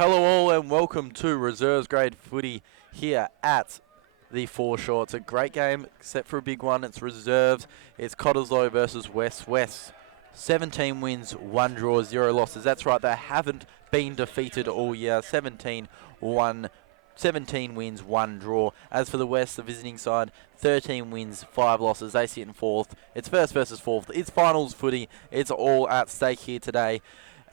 Hello all and welcome to Reserves Grade Footy here at the Foreshore. It's a great game except for a big one. It's reserves. It's Cottesloe versus West. 17 wins, 1 draw, 0 losses. That's right, they haven't been defeated all year. 17 wins, 1 draw. As for the West, the visiting side, 13 wins, 5 losses. They sit in 4th. It's first versus 4th. It's finals footy. It's all at stake here today.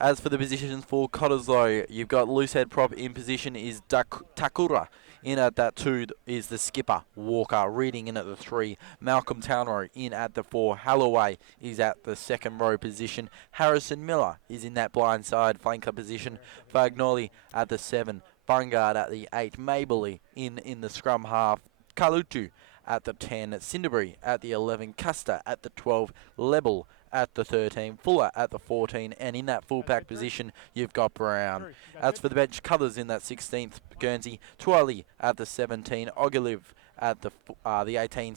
As for the positions for Cottesloe, you've got loosehead prop in position is Takura. In at that 2 is the skipper, Walker. Reading in at the 3. Malcolm Townrow in at the 4. Holloway is at the 2nd row position. Harrison Miller is in that blind side flanker position. Fagnoli at the 7. Bungard at the 8. Mabley in the scrum half. Kalutu at the 10. Cinderbury at the 11. Custer at the 12. Lebel at the 13, Fuller at the 14, and in that fullback position, you've got Brown. As for the bench, Colours in that 16th, Guernsey, Twiley at the 17, Ogiliv at the 18,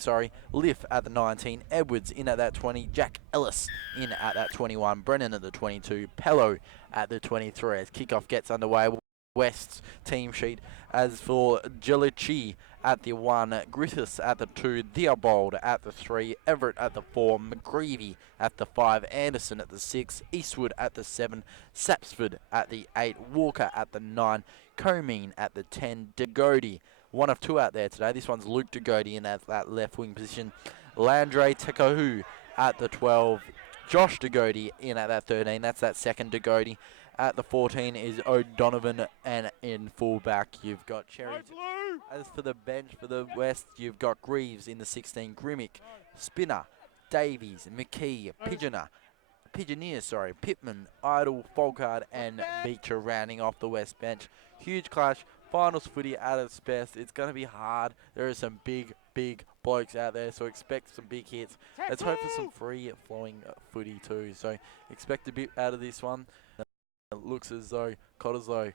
Liff at the 19, Edwards in at that 20, Jack Ellis in at that 21, Brennan at the 22, Pello at the 23. As kickoff gets underway, West's team sheet. As for Gelici at the 1, Griffiths at the 2, Theobald at the 3, Everett at the 4, McGreevy at the 5, Anderson at the 6, Eastwood at the 7, Sapsford at the 8, Walker at the 9, Comine at the 10, Degody. One of 2 out there today. This one's Luke Degody in that left wing position. Landre Tekohu at the 12, Josh Degody in at that 13. That's that second Degody. At the 14 is O'Donovan, and in fullback you've got Cherry. As for the bench for the West, you've got Greaves in the 16, Grimmick, Spinner, Davies, McKee, Pigeoneer, Pittman, Idle, Folkard, and Beecher rounding off the West bench. Huge clash, finals footy at its best. It's going to be hard. There are some big blokes out there, so expect some big hits. Let's hope for some free-flowing footy too, so expect a bit out of this one. It looks as though Cottesloe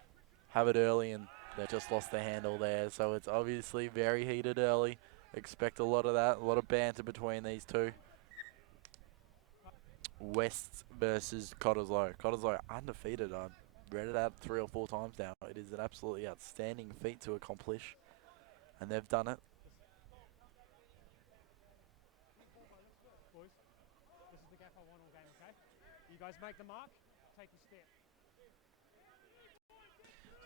have it early and they've just lost the handle there, so it's obviously very heated early. Expect a lot of that, a lot of banter between these two. West versus Cottesloe. Cottesloe undefeated. I've read it out 3 or 4 times now. It is an absolutely outstanding feat to accomplish, and they've done it. Boys, this is the gap I want all game, okay? You guys make the mark, take a step.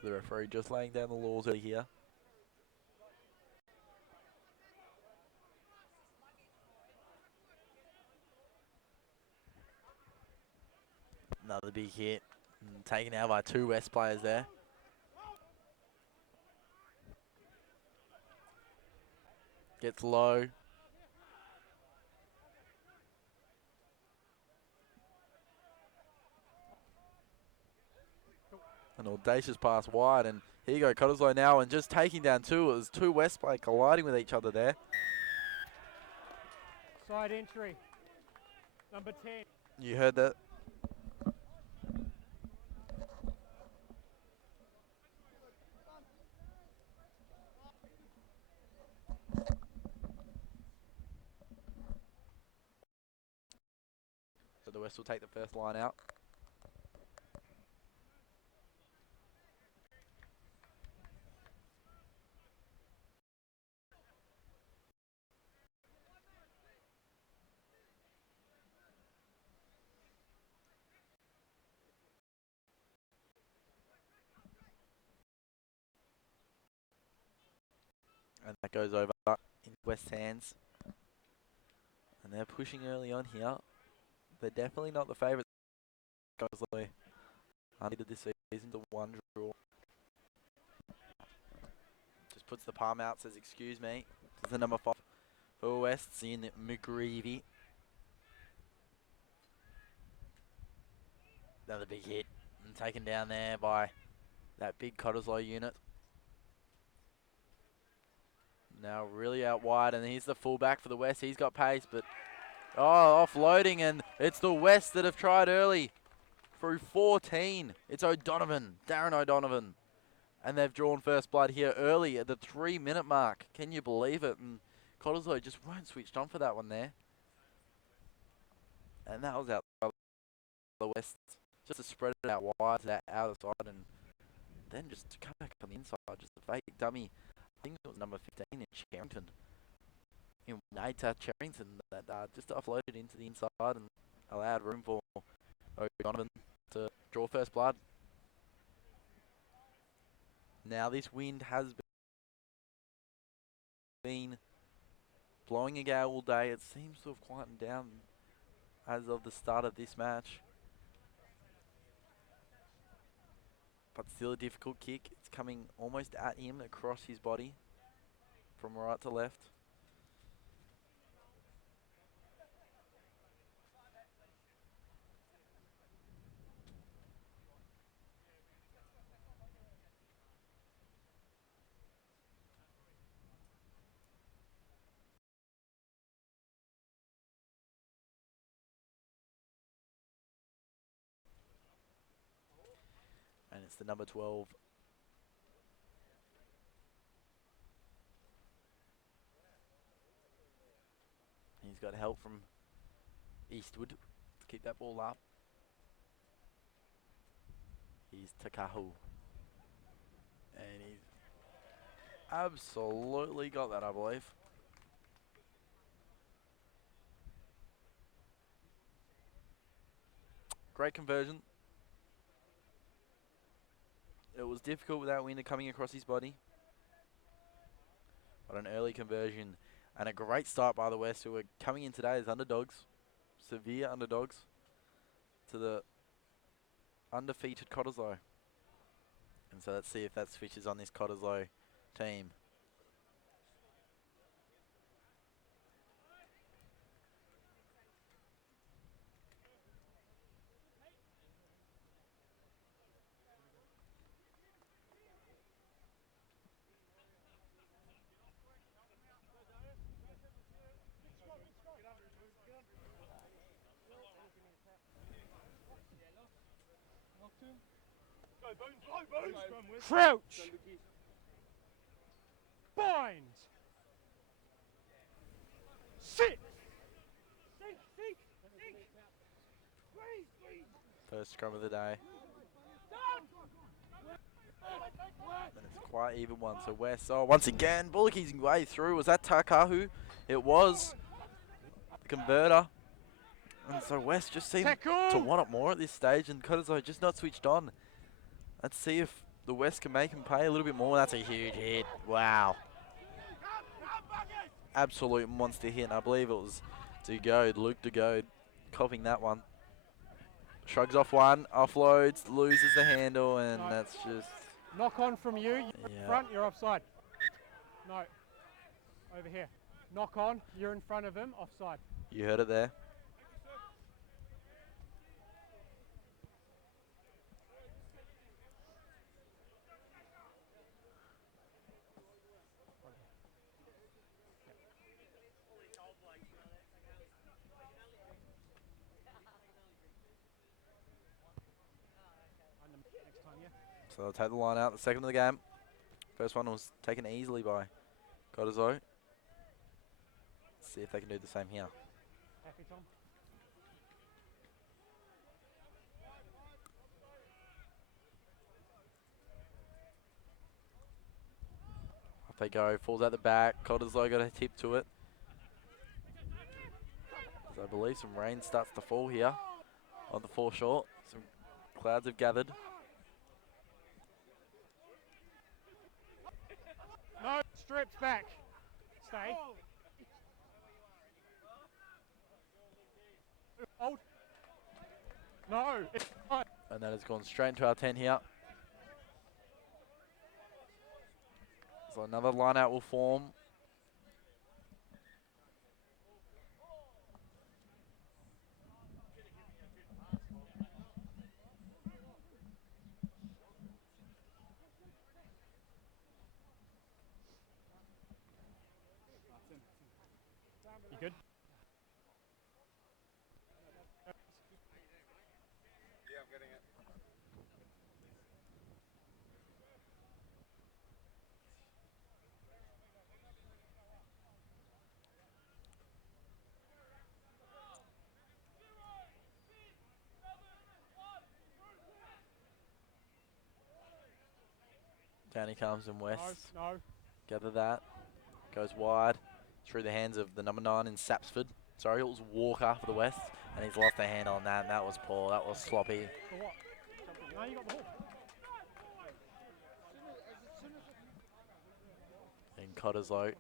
The referee just laying down the laws early here. Another big hit. Taken out by 2 West players there. Gets low. An audacious pass wide, and here you go, Cottesloe now, and just taking down 2. It was 2 West players colliding with each other there. Side entry, number 10. You heard that? So the West will take the first line out. And that goes over in West's hands. And they're pushing early on here. They're definitely not the favourites. Cottesloe unneeded this season to 1 draw. Just puts the palm out, says excuse me. This is the number 5 for West's in McGreevy. Another big hit. And taken down there by that big Cottesloe unit. Now really out wide, and here's the fullback for the West. He's got pace, but offloading, and it's the West that have tried early through 14. It's Darren O'Donovan, and they've drawn first blood here early at the 3-minute mark. Can you believe it? And Cottesloe just weren't switched on for that one there, and that was out the West just to spread it out wide to that outer side, and then just to come back on the inside, just a fake dummy. I think it was number 15 in Charrington. In Nata Charrington that just offloaded into the inside and allowed room for O'Donovan to draw first blood. Now this wind has been blowing a gale all day. It seems to have quietened down as of the start of this match. But still a difficult kick. It's coming almost at him across his body from right to left. And it's the number 12. He's got help from Eastwood to keep that ball up. He's Takahu. And he's absolutely got that, I believe. Great conversion. It was difficult with that wind coming across his body. But an early conversion and a great start by the West, who are coming in today as underdogs. Severe underdogs to the undefeated Cottesloe. And so let's see if that switches on this Cottesloe team. Crouch! Bind! Sit! First scrum of the day. And it's a quite even one. So West, once again, Bullock easing way through. Was that Takahu? It was. The converter. And so West just seemed to want it more at this stage, and Cottesloe just not switched on. Let's see if the West can make him pay a little bit more. That's a huge hit. Wow. Absolute monster hit, and I believe it was Luke DeGode, copying that one. Shrugs off one, offloads, loses the handle, and that's just... Knock on from you, you're in front, you're offside. No, over here. Knock on, you're in front of him, offside. You heard it there. So they'll take the line out, the second of the game. First one was taken easily by Cottesloe. See if they can do the same here. Happy, Tom? Off they go, falls out the back. Cottesloe got a tip to it. So I believe some rain starts to fall here on the foreshore. Some clouds have gathered. No, strips back. Stay. Hold. No, it's not. And that has gone straight into our 10 here. So another line out will form. You good? Yeah, I'm getting it. Down he comes in West. No. Gather that. Goes wide. Through the hands of the number 9 in Sapsford. Sorry, it was Walker for the West. And he's lost a hand on that, and that was poor. That was sloppy. For what? No, you got the ball. And Cottesloe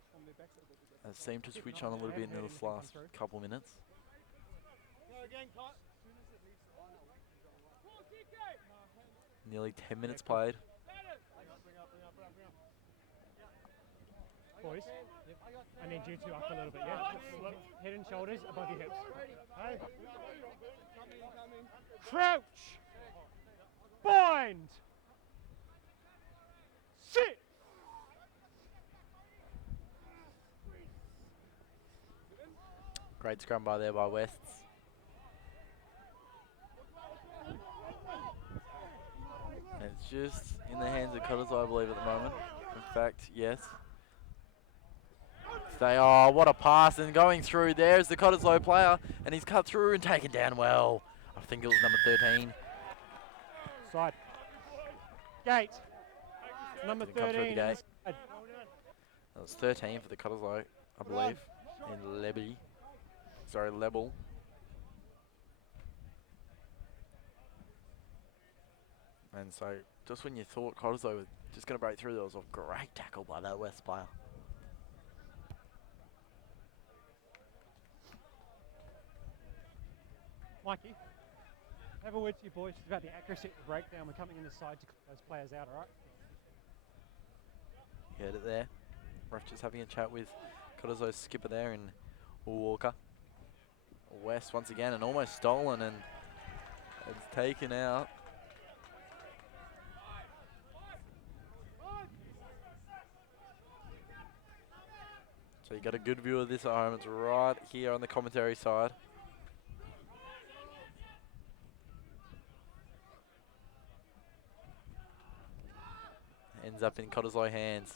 has seemed to switch on a little bit in this last couple of minutes. Nearly 10 minutes played. Boys, I need you two up a little bit, yeah? Head and shoulders above your hips. Hey. Crouch! Bind! Sit! Great scrum by there by Wests. And it's just in the hands of Cottesloe, I believe, at the moment. In fact, yes. Oh, what a pass, and going through, there's the Cottesloe player, and he's cut through and taken down well. I think it was number 13. Side. Gate. Number 13. That was 13 for the Cottesloe, I believe, in Lebby. Sorry, Lebel. And so, just when you thought Cottesloe was just going to break through, there was a great tackle by that West player. Mikey, have a word to your boys about the accuracy of the breakdown. We're coming in the side to cut those players out, all right? You heard it there. Ref just having a chat with Cottesloe's skipper there in Walker. West once again, and almost stolen, and it's taken out. So you got a good view of this at home. It's right here on the commentary side. Ends up in Cottesloe hands.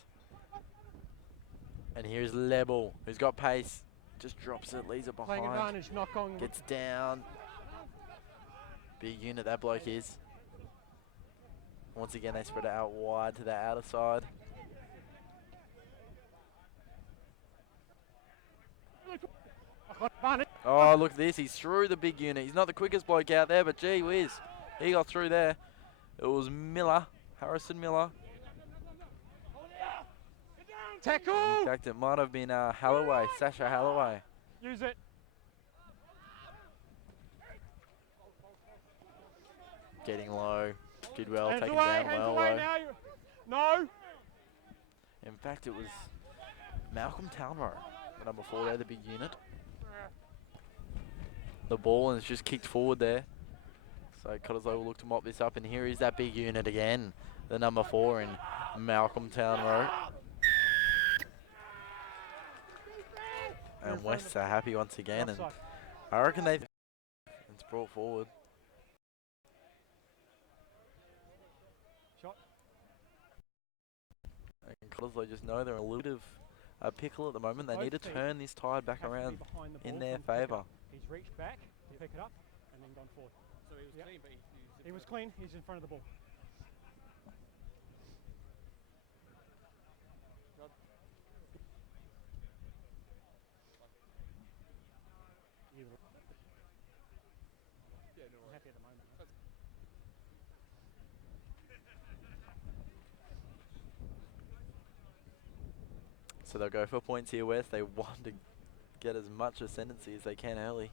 And here's Lebel, who's got pace. Just drops it, leaves it behind. Playing advantage, knock on. Gets down. Big unit that bloke is. Once again, they spread it out wide to the outer side. Oh, look at this. He's through the big unit. He's not the quickest bloke out there, but gee whiz. He got through there. It was Miller, Harrison Miller. Tackle! In fact, it might have been Halloway, Sasha Halloway. Use it. Getting low. Did well, Hands taken away, down hands well away low. now. No! In fact, it was Malcolm Talmro, the number 4 there, the big unit. The ball and it's just kicked forward there. So Cottesloe will look to mop this up, and here is that big unit again. The number 4 in Malcolm Talmro. And Wests are happy once again, and I reckon it's brought forward. Shot. And Cottesloe just know they're in a little bit of a pickle at the moment. They need to turn this tide back around in their favour. He's reached back to pick it up and then gone forward. So he was clean, but he was clean. He's in front of the ball. Yeah, no I'm worries. happy at the moment. So they'll go for points here, West. They want to get as much ascendancy as they can early.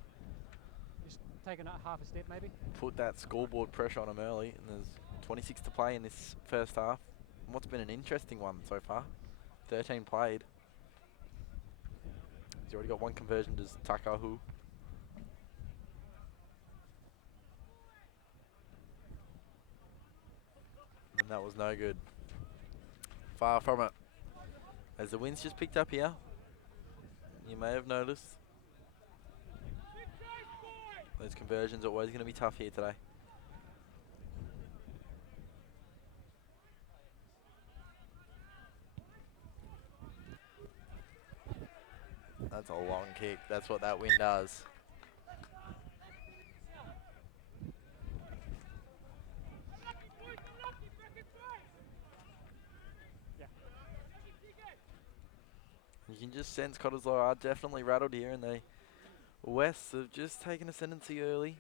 Just taking up half a step maybe. Put that scoreboard pressure on them early, and there's 26 to play in this first half. And what's been an interesting one so far. 13 played. He's already got one conversion to Takahu. And that was no good. Far from it. As the wind's just picked up here, you may have noticed. Those conversions are always going to be tough here today. That's a long kick. That's what that wind does. You can just sense Cottesloe are definitely rattled here, and they West have just taken ascendancy early.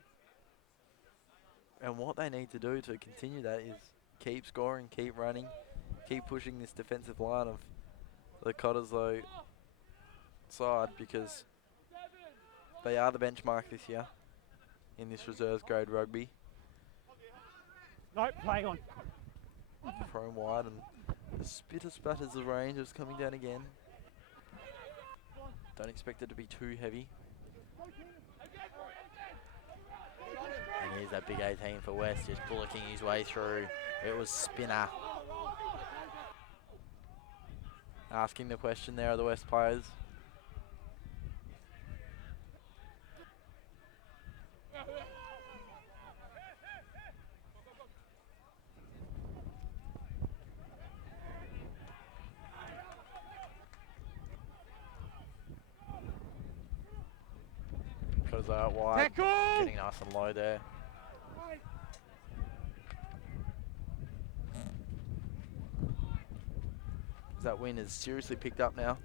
And what they need to do to continue that is keep scoring, keep running, keep pushing this defensive line of the Cottesloe side, because they are the benchmark this year in this reserves grade rugby. No, play on. Thrown wide, and the spitter spatters of Rangers coming down again. Don't expect it to be too heavy. And here's that big 18 for West, just bullocking his way through. It was Spinner. Asking the question there are the West players. Because they're out wide, getting nice and low there. That wind is seriously picked up now.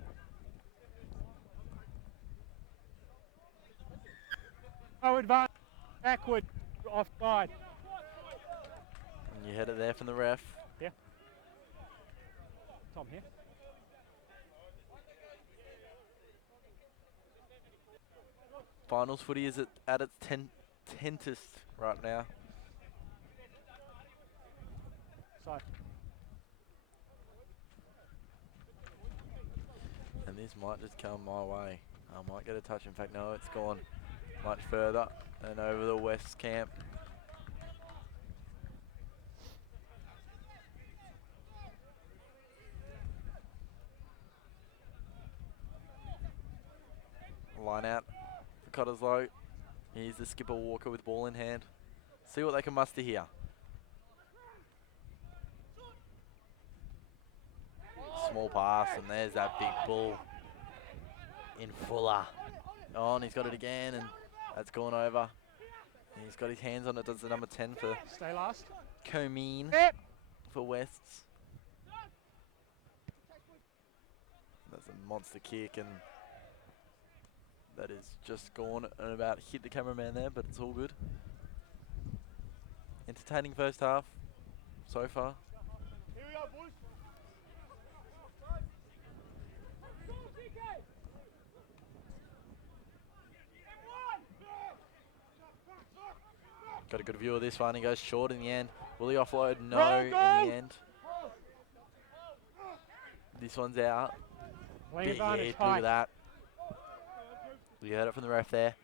No advance, backward, offside. And you head it there from the ref. Yeah. Tom here. Finals footy is at its tentest right now. Side. And this might just come my way. I might get a touch. In fact, no, it's gone much further and over the West camp. Line out for Cottesloe. Here's the skipper Walker with ball in hand. See what they can muster here. Small pass, and there's that big bull in Fuller. Oh, and he's got it again, and that's gone over. And he's got his hands on it. Does the number 10 for Stay last. Comeen for Wests. That's a monster kick, and that is just gone and about hit the cameraman there, but it's all good. Entertaining first half so far. Here we go, boys. Got a good view of this one. He goes short in the end. Will he offload? No, in the end. This one's out. Playing Big advantage, hit, look at that. You heard it from the ref there.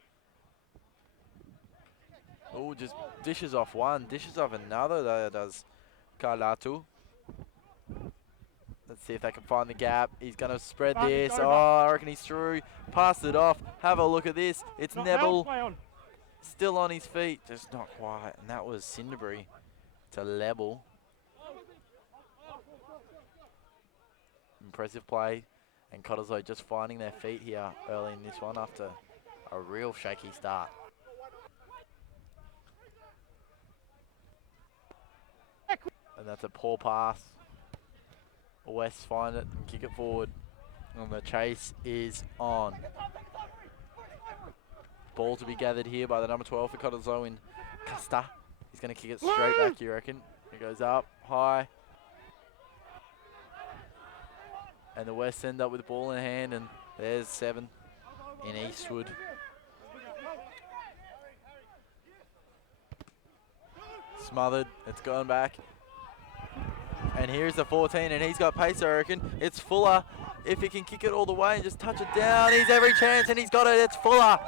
Oh, just dishes off one, dishes off another. There does Karlatu. Let's see if they can find the gap. He's going to spread this. Oh, I reckon he's through. Pass it off. Have a look at this. It's Neville. Still on his feet. Just not quite. And that was Cinderbury to level. Impressive play. And Cottesloe just finding their feet here early in this one after a real shaky start. And that's a poor pass. West find it and kick it forward. And the chase is on. Ball to be gathered here by the number 12 for Cottesloe in Custer. He's going to kick it straight back, you reckon? It goes up, high. And the West end up with the ball in hand, and there's 7 in Eastwood. Smothered, it's going back. And here's the 14, and he's got pace, I reckon. It's Fuller. If he can kick it all the way and just touch it down, he's every chance, and he's got it. It's Fuller.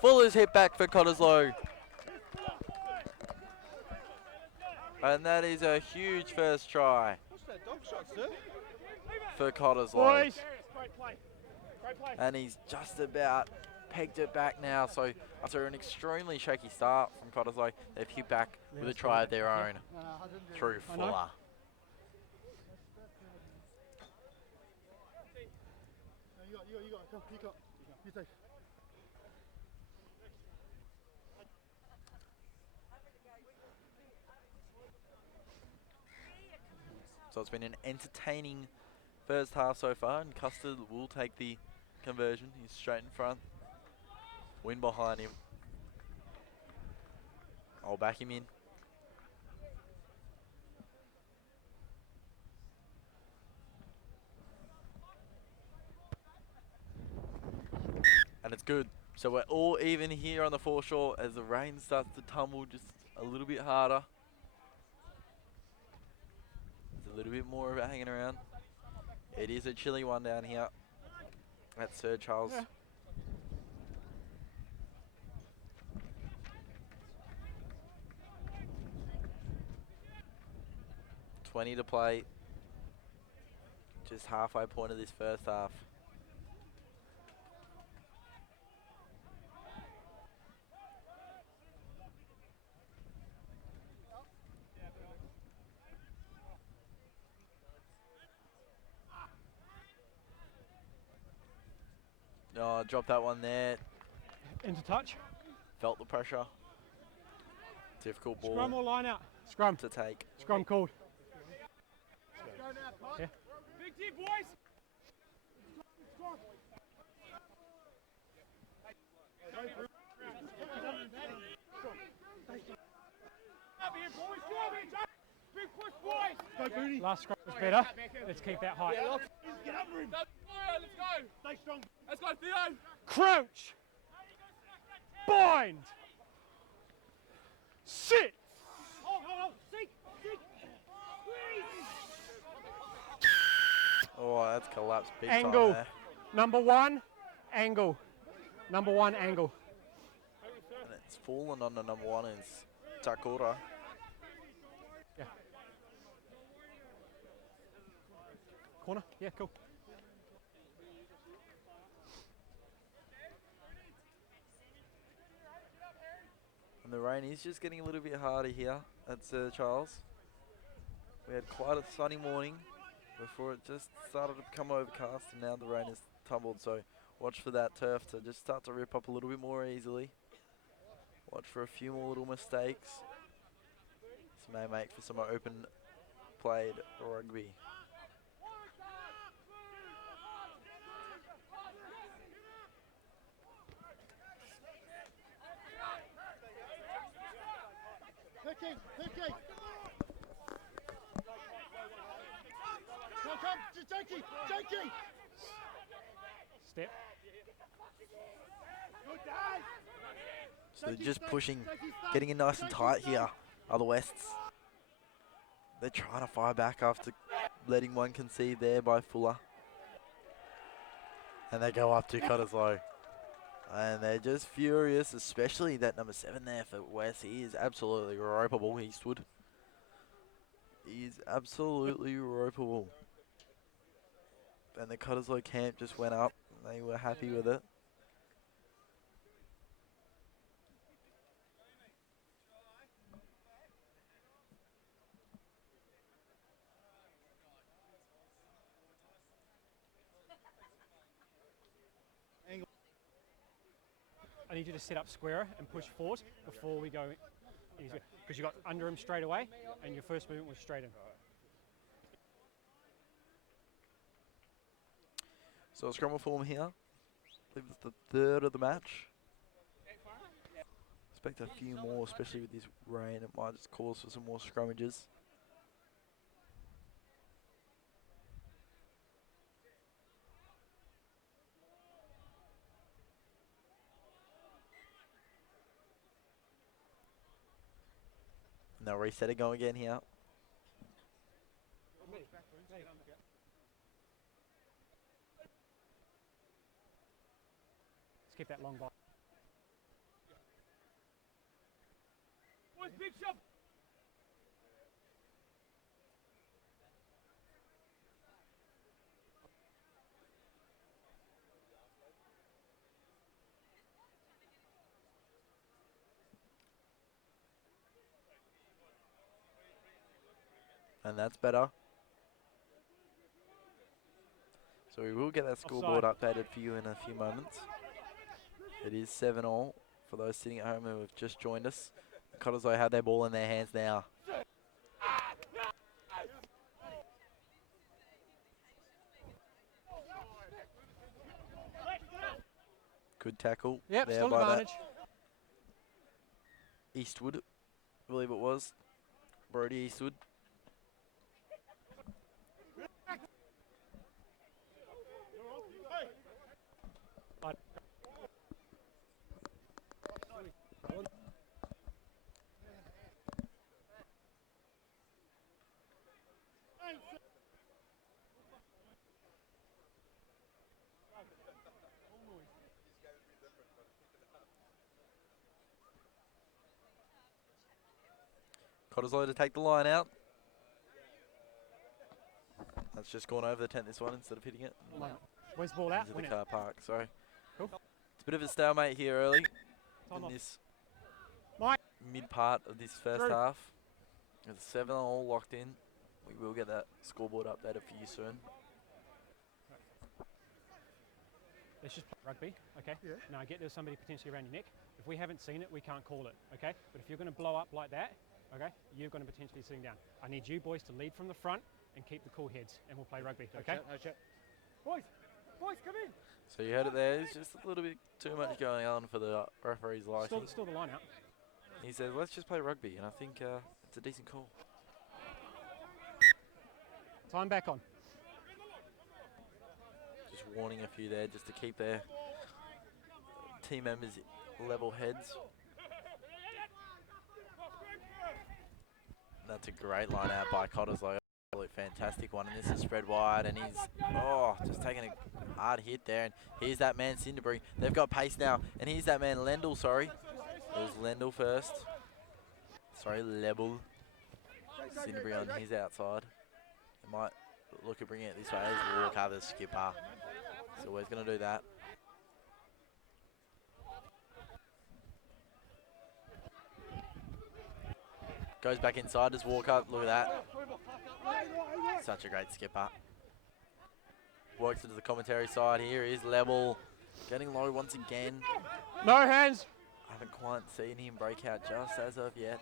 Fuller's hit back for Cottesloe. And that is a huge first try for Cottesloe. And he's just about pegged it back now. So after an extremely shaky start from Cottesloe, they've hit back with a try of their own through Fuller. You take. So it's been an entertaining first half so far, and Custard will take the conversion. He's straight in front. Win behind him. I'll back him in. And it's good. So we're all even here on the foreshore as the rain starts to tumble just a little bit harder. There's a little bit more of it hanging around. It is a chilly one down here at Sir Charles. Yeah. $20 to play. Just halfway point of this first half. Oh, dropped that one there. Into touch. Felt the pressure. Difficult ball Scrum or line out? Scrum. to take. Scrum called. Yeah. Big team, boys! Big push, boys! Go, Booney. Last scrum was better. Let's keep that height. Get under him. Let's go. Stay strong. Let's go, Theo. Crouch. Bind. Sit. Hold. Seek. Oh, that's collapsed big Angle. time there. Number one. Angle. Number one angle. And it's fallen on the number one. It's Takura. Yeah. Corner. Yeah, cool. And the rain is just getting a little bit harder here at Sir Charles. We had quite a sunny morning before it just started to become overcast, and now the rain has tumbled. So watch for that turf to just start to rip up a little bit more easily. Watch for a few more little mistakes. This may make for some open played rugby. Hickey. Come, Jakey. Step. Good, Dad. So they're just pushing, getting it nice and tight here, are the Wests. They're trying to fire back after letting one concede there by Fuller. And they go up to Cottesloe. And they're just furious, especially that number 7 there for West. He is absolutely ropeable, Eastwood. He is absolutely ropeable. And the Cottesloe camp just went up. They were happy with it. I need you to set up squarer and push forward before we go. Because you got under him straight away, and your first movement was straight in. So a scrum form here. I believe it's the third of the match. Expect a few more, especially with this rain. It might just cause for some more scrummages. And they'll reset it going again here. Let's keep that long ball. Boys, big shot. And that's better. So we will get that scoreboard updated for you in a few moments. It is 7-all for those sitting at home who have just joined us. Cottesloe have their ball in their hands now. Good tackle. Yep, there still by advantage. That Eastwood, I believe it was. Brody Eastwood. Cottesloe to take the line out. That's just gone over the tent this one instead of hitting it. Where's the ball out? Into Win the it. car park, sorry. Cool. It's a bit of a stalemate here early Time in off. this Mike. mid part of this first Drew. half. With 7 all locked in. We will get that scoreboard updated for you soon. Let's just play rugby, okay? Yeah. Now I get there's somebody potentially around your neck. If we haven't seen it, we can't call it, okay? But if you're going to blow up like that, okay, you're going to potentially sitting down. I need you boys to lead from the front and keep the cool heads, and we'll play rugby, okay? No chat. Boys, come in. So you heard it there. It's just a little bit too much going on for the referee's liking. Still the line out. He says, let's just play rugby, and I think it's a decent call. Time back on. Just warning a few there just to keep their team members level heads. That's a great line out by Cottesloe. Absolute fantastic one, and this is spread wide, and he's just taking a hard hit there. And here's that man Cinderbury. They've got pace now, and here's that man Lendl. Sorry, it was Lendl first. Sorry, Lebel. Cinderbury on his outside. They might look at bringing it this way. There's Walker, the skipper. So he's going to do that. Goes back inside, does Walker. Look at that. Such a great skipper. Works into the commentary side here. Is Level getting low once again. No hands. I haven't quite seen him break out just as of yet.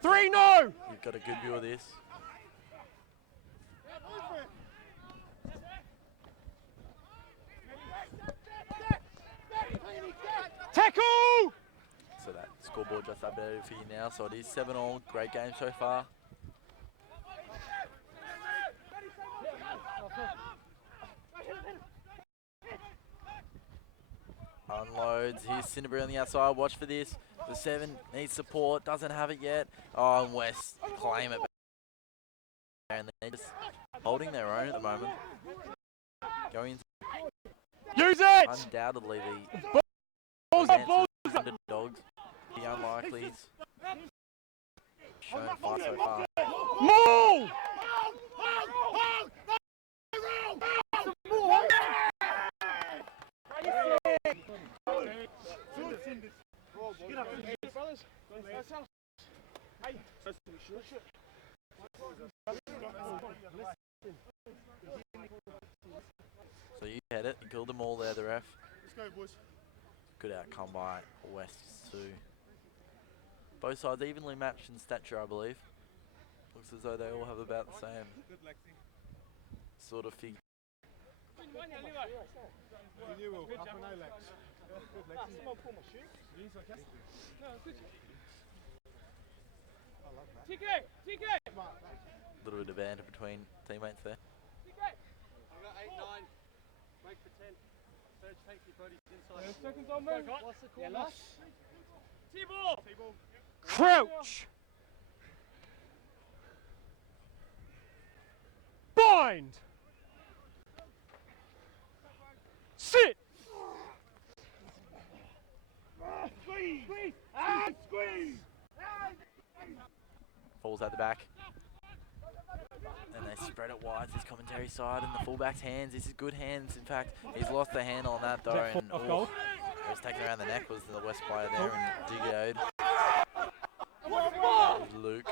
3, no! You've got a good view of this. Tackle! So that scoreboard just updated for you now. So it is 7 all. Great game so far. Unloads. Here's Cinderbury on the outside. Watch for this. The 7 needs support. Doesn't have it yet. Oh, and West claim it. And they're just holding their own at the moment. Going into Use it! undoubtedly the Balls up, balls up. underdogs. The unlikelies. Shown far so far. Move! So you had it. You killed them all there, the ref. Let's go, boys. Good outcome by West too. Both sides evenly matched in stature, I believe. Looks as though they all have about the same sort of figure. Little bit of banter between teammates there. Seconds on move. What's the call? T-ball. Crouch! Bind! Sit! Squeeze. Squeeze. Falls at the back. And they spread it wide to his commentary side and the fullback's hands. This is good hands. In fact, he's lost the handle on that though. And Off goal. it was taken around the neck was the West player there and Diggoed. Luke.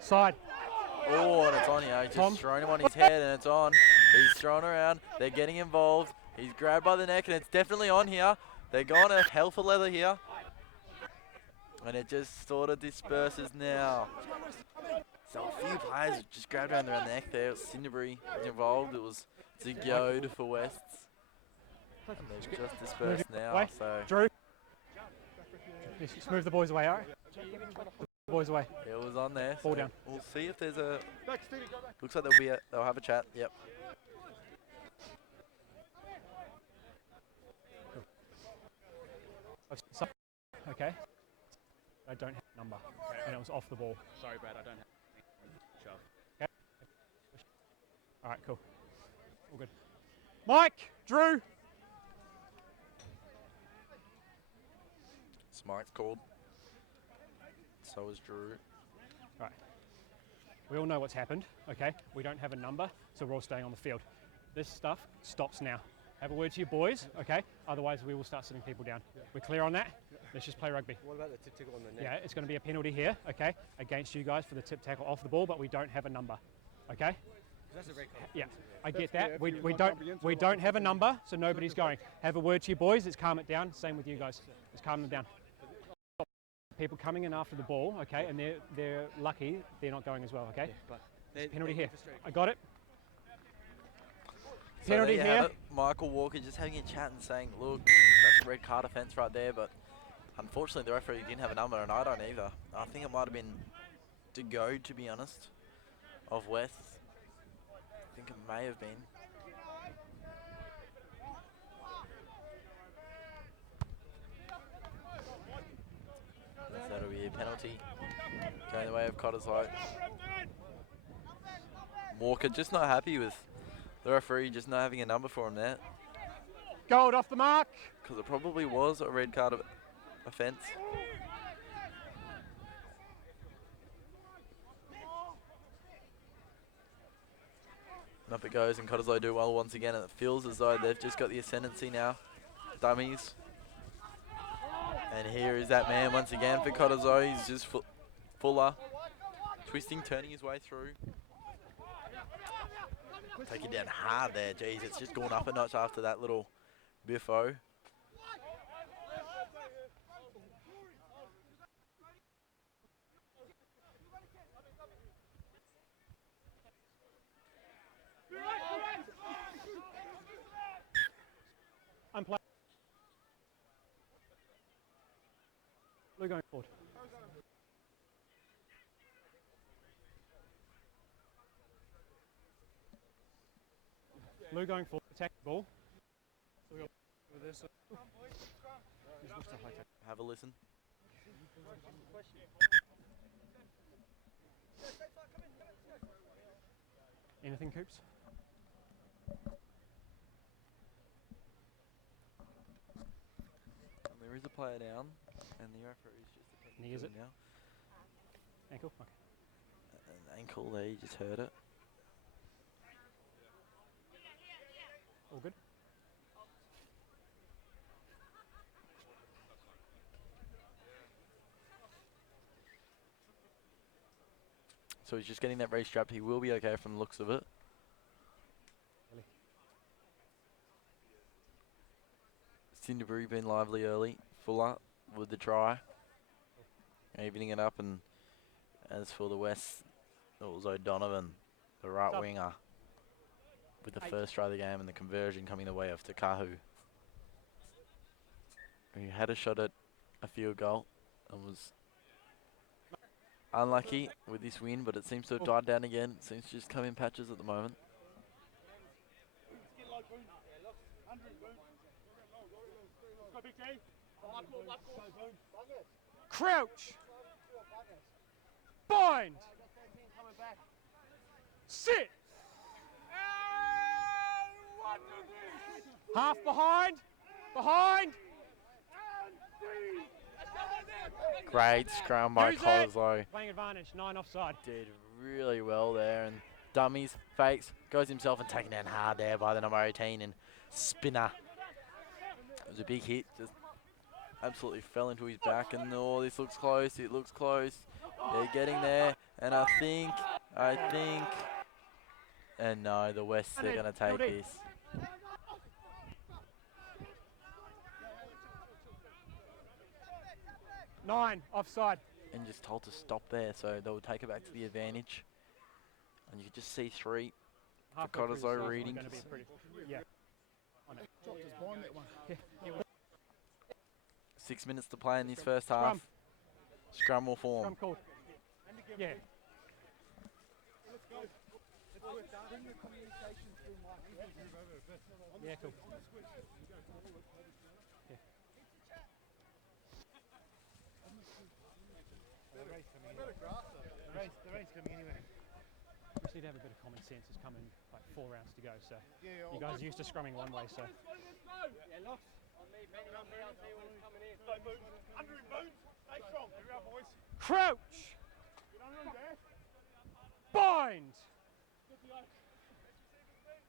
Side. Oh, and it's on here. He's Tom. just thrown him on his head and it's on. He's thrown around. They're getting involved. He's grabbed by the neck and it's definitely on here. They're going to hell for leather here. And it just sort of disperses now. So few players just grabbed around their neck there. Cinderbury was involved. It was Zigyode for Wests. And they've just dispersed now, Away. so... Drew. Just move the boys away, alright? Boys away. It was on there. Ball So down. we'll see if there's a... Back, Stevie, go back. Looks like they'll have a chat. Yep. Okay. I don't have a number. And it was off the ball. Sorry, Brad, I don't have shove. Okay. Alright, cool. All good. Mike! Drew! Smite's called. So is Drew. Right. We all know what's happened, okay? We don't have a number, so we're all staying on the field. This stuff stops now. Have a word to your boys, okay? Otherwise, we will start sitting people down. We're clear on that? Let's just play rugby. What about the tip tickle on the net? Yeah, it's going to be a penalty here, okay, against you guys for the tip tackle off the ball, but we don't have a number, okay? That's a red card. Yeah, I That's get fair. that. If We you've we got don't number against we it, don't like have a that. number, so nobody's going. Have a word to your boys. Let's calm it down. Same with you guys. Let's calm them down. People coming in after the ball, okay, and they're lucky they're not going as well, okay? Yeah, but Penalty here. I got it. So Penalty there you have here. it. Michael Walker just having a chat and saying, look, that's a red card offence right there, but unfortunately the referee didn't have a number and I don't either. I think it might have been to go, to be honest, of West. I think it may have been. That'll be a penalty going the way of Cottesloe. Walker just not happy with the referee just not having a number for him there, Gold off the mark. because it probably was a red card offence. And up it goes, and Cottesloe do well once again, and it feels as though they've just got the ascendancy now. Dummies. And here is that man once again for Cottesloe. He's just Fuller. Twisting, turning his way through. Take it down hard there. Jeez, it's just gone up a notch after that little biffo. I'm playing. Blue going forward. Blue going forward. Attack the ball. So we got with this. Have a listen. Anything, Coops? And there is a player down, and the referee is just attending Knee, is to it? him now. Ankle? Okay. An ankle there, you just heard it. All good? So he's just getting that re-strapped. He will be okay from the looks of it. Really? Cinderbury been lively early. Fuller with the try. Evening it up, and as for the West, it was O'Donovan, the right Stop. winger, with the 8. first try of the game and the conversion coming the way of Takahu. He had a shot at a field goal and was unlucky with this win, but it seems to have died down again. It seems to just come in patches at the moment. Crouch. Bind. Sit. Half behind. Behind. Great scrum by Who's it? Cottesloe. Playing advantage. 9 offside. Did really well there, and dummies, fakes, goes himself and taken down hard there by the number 18 and Spinner. It was a big hit, just absolutely fell into his back, and oh, this looks close, it looks close. They're getting there, and I think, and no, the West, they're going to take this. Nine offside. And just told to stop there, so they'll take it back to the advantage. And you can just see 3 for Halfway through the Cottesloe season, reading. we're going to be pretty. Yeah. On it. Yeah. 6 minutes to play in this first half. Scrum will form. Scrum called. Yeah. Yeah, cool. Yeah. The race coming anyway. We just need to have a bit of common sense. It's coming like 4 rounds to go, so you guys are used to scrumming one way, so. Yeah, locks. On me, Benny, on me, I'll see when it's coming in. Stay moving. Under him, Boone. Stay strong. Here we are, boys. Crouch! Get under him, Dad. Bind!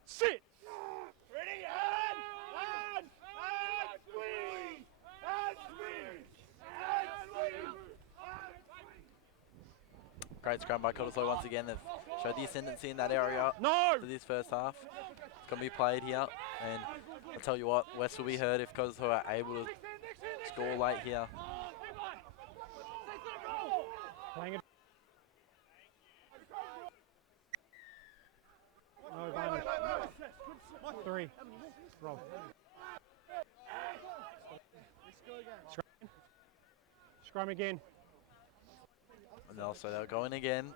Sit! Ready, and squeeze! And squeeze! And squeeze! Great scrum by Cottesloe once again. They've showed the ascendancy in that area No! for this first half. It's going to be played here. And I'll tell you what, West will be hurt if Cottesloe are able to score late here. Playing it. No advantage. 3. Roll. Scrum again. And also they'll go in again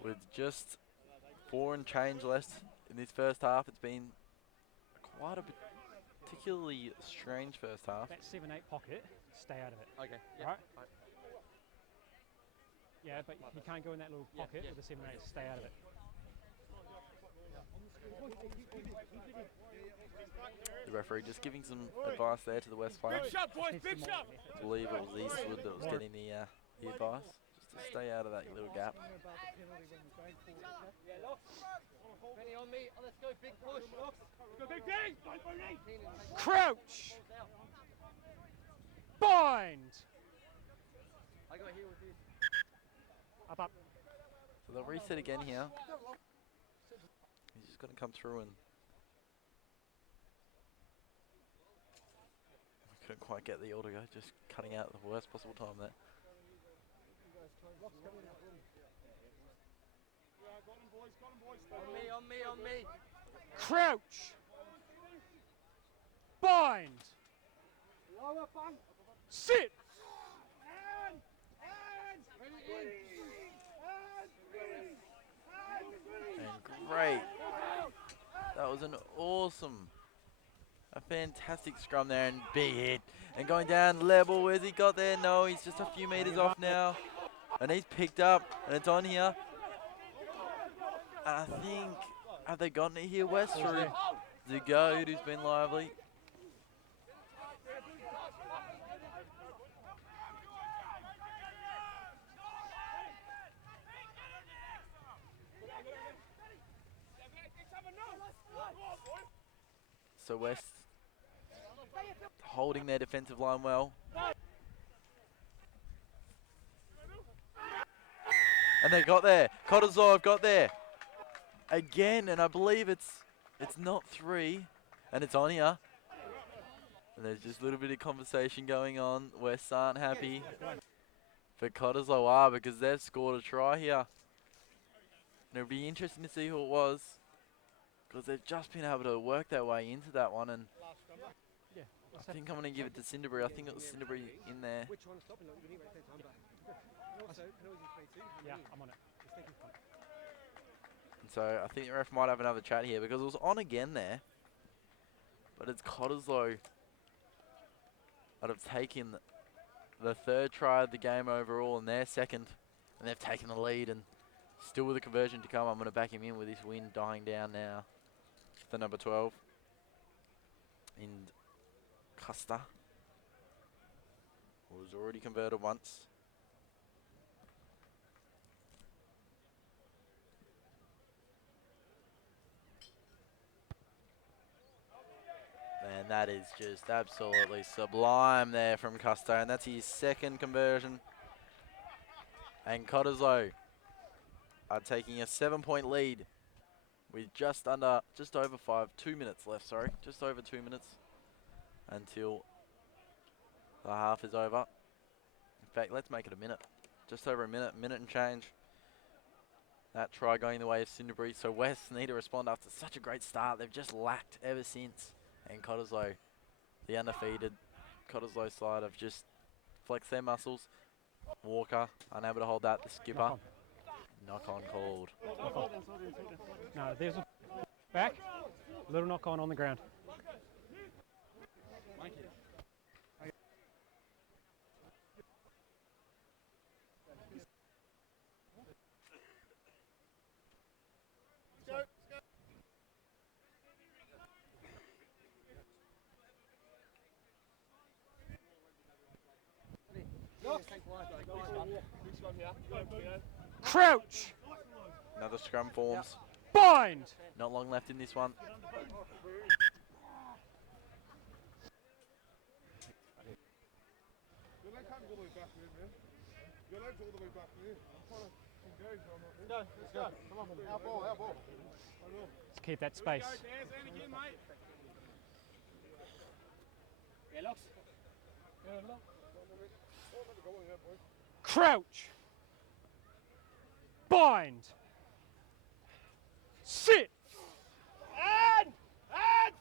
with just 4 and change left in this first half. It's been quite a particularly strange first half. That 7-8 pocket, stay out of it. Okay. Yeah. Right? Yeah, but you can't go in that little pocket with the 7-8, stay out of it. The referee just giving some advice there to the West player. Big shot, boys, big shot! I believe it was Eastwood that was getting the advice. Just to stay out of that little gap. Yeah, locks. Benny on me. Let's go, big push, locks. Go, big D! Crouch! Bind! I got here with this. Up. So they'll reset again here. He's just going to come through and couldn't quite get the order go, just cutting out the worst possible time there. On me. Crouch! Bind! Lower bunk. Sit! And great. That was an awesome, a fantastic scrum there, and big hit. And going down level, where's he got there? No, he's just a few meters off now. And he's picked up, and it's on here. And I think, have they gotten it here, West? Through Zagode, who's been lively. So West holding their defensive line well. And they got there. Cottesloe have got there. Again, and I believe it's not 3, and it's on here. And there's just a little bit of conversation going on. West aren't happy. But Cottesloe are, because they've scored a try here. And it'll be interesting to see who it was, because they've just been able to work their way into that one. And Yeah. I think I'm going to give it to Cinderbury. I think it was Cinderbury in there. Which one's stopping? Look, you need to take time back. Also, can always use play too. Yeah, I'm on it. Just take his time. And so I think the ref might have another chat here, because it was on again there. But it's Cottesloe that have taken the 3rd try of the game overall, and their 2nd. And they've taken the lead, and still with a conversion to come. I'm going to back him in with this wind dying down now. The number 12 in Custer, who was already converted once. And that is just absolutely sublime there from Custer, and that's his 2nd conversion. And Cottesloe are taking a 7-point lead with just over 2 minutes left, sorry. Just over 2 minutes until the half is over. In fact, let's make it a minute. Just over a minute and change. That try going the way of Cinderbury. So West need to respond after such a great start. They've just lacked ever since. And Cottesloe, the undefeated Cottesloe side, have just flexed their muscles. Walker unable to hold that. The skipper. Knock on called. No, there's a back. Little knock on the ground. Crouch! Another scrum forms. Bind! Not long left in this one. Your leg can't go all the way back in, man. Your leg's all the way back in. I'm trying to engage on that. Let's go. Come on, our ball, our ball. Let's keep that space. Crouch! Bind! Sit! And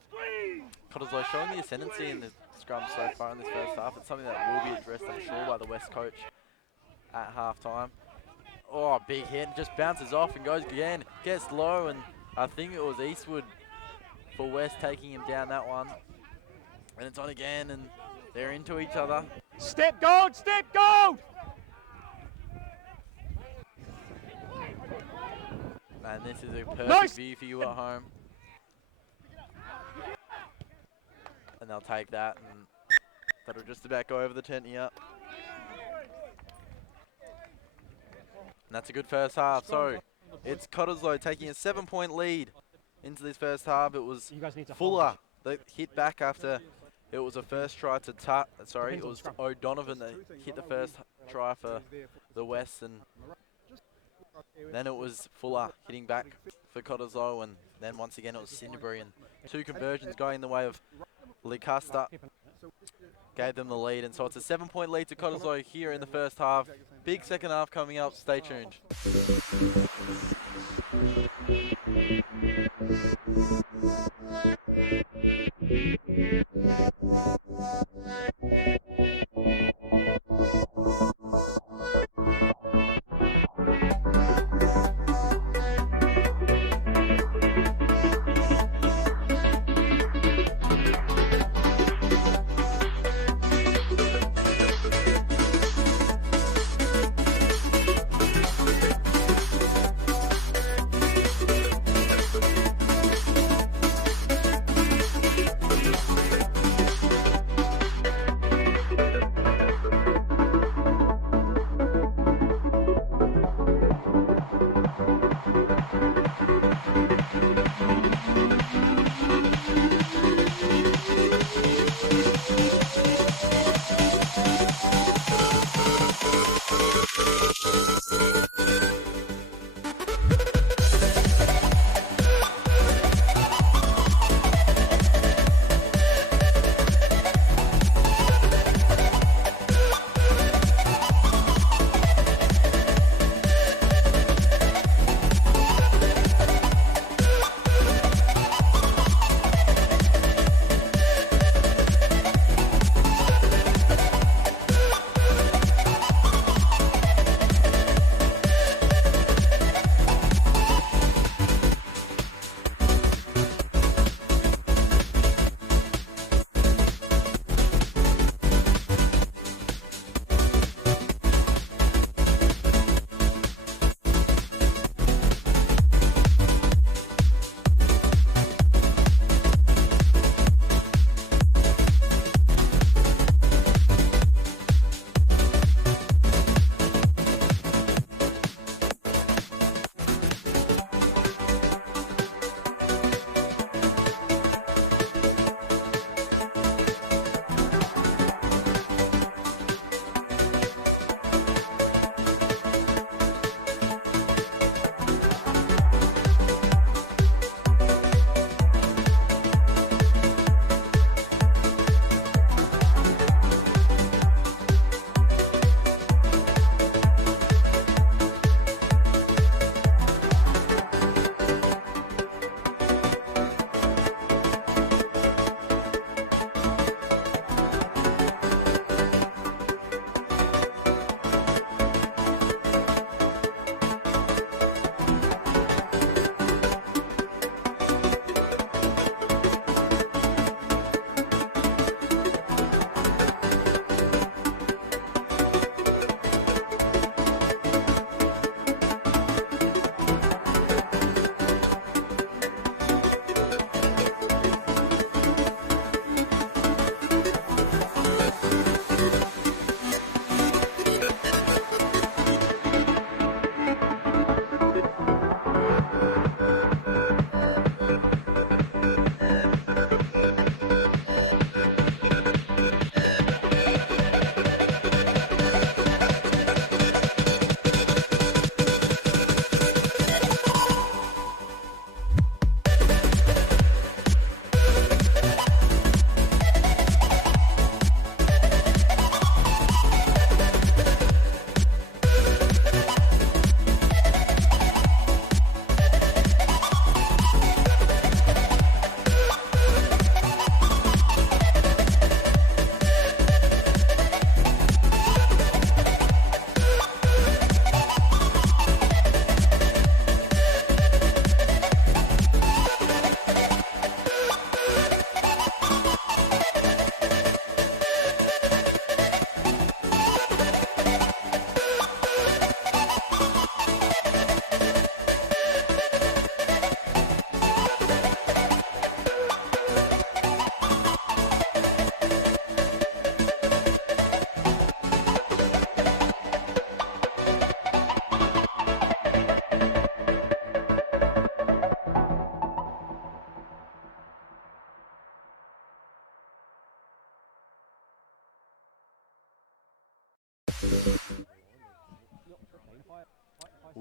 squeeze! Cottesloe showing the ascendancy in the scrum so far in this first half. It's something that will be addressed, I'm sure, by the West coach at half-time. Oh, big hit, and just bounces off and goes again. Gets low, and I think it was Eastwood for West taking him down that one. And it's on again, and they're into each other. Step gold! Step gold! Man, this is a perfect Nice. view for you at home. And they'll take that, and that'll just about go over the tent here. And that's a good first half. So it's Cottesloe taking a 7-point lead into this first half. It was You guys need to Fuller that hit back after it was a first try to sorry, it was O'Donovan that hit the first try for the West, and then it was Fuller hitting back for Cottesloe, and then once again it was Cinderbury, and 2 conversions going the way of Licusta gave them the lead, and so it's a 7-point lead to Cottesloe here in the first half. Big second half coming up. Stay tuned.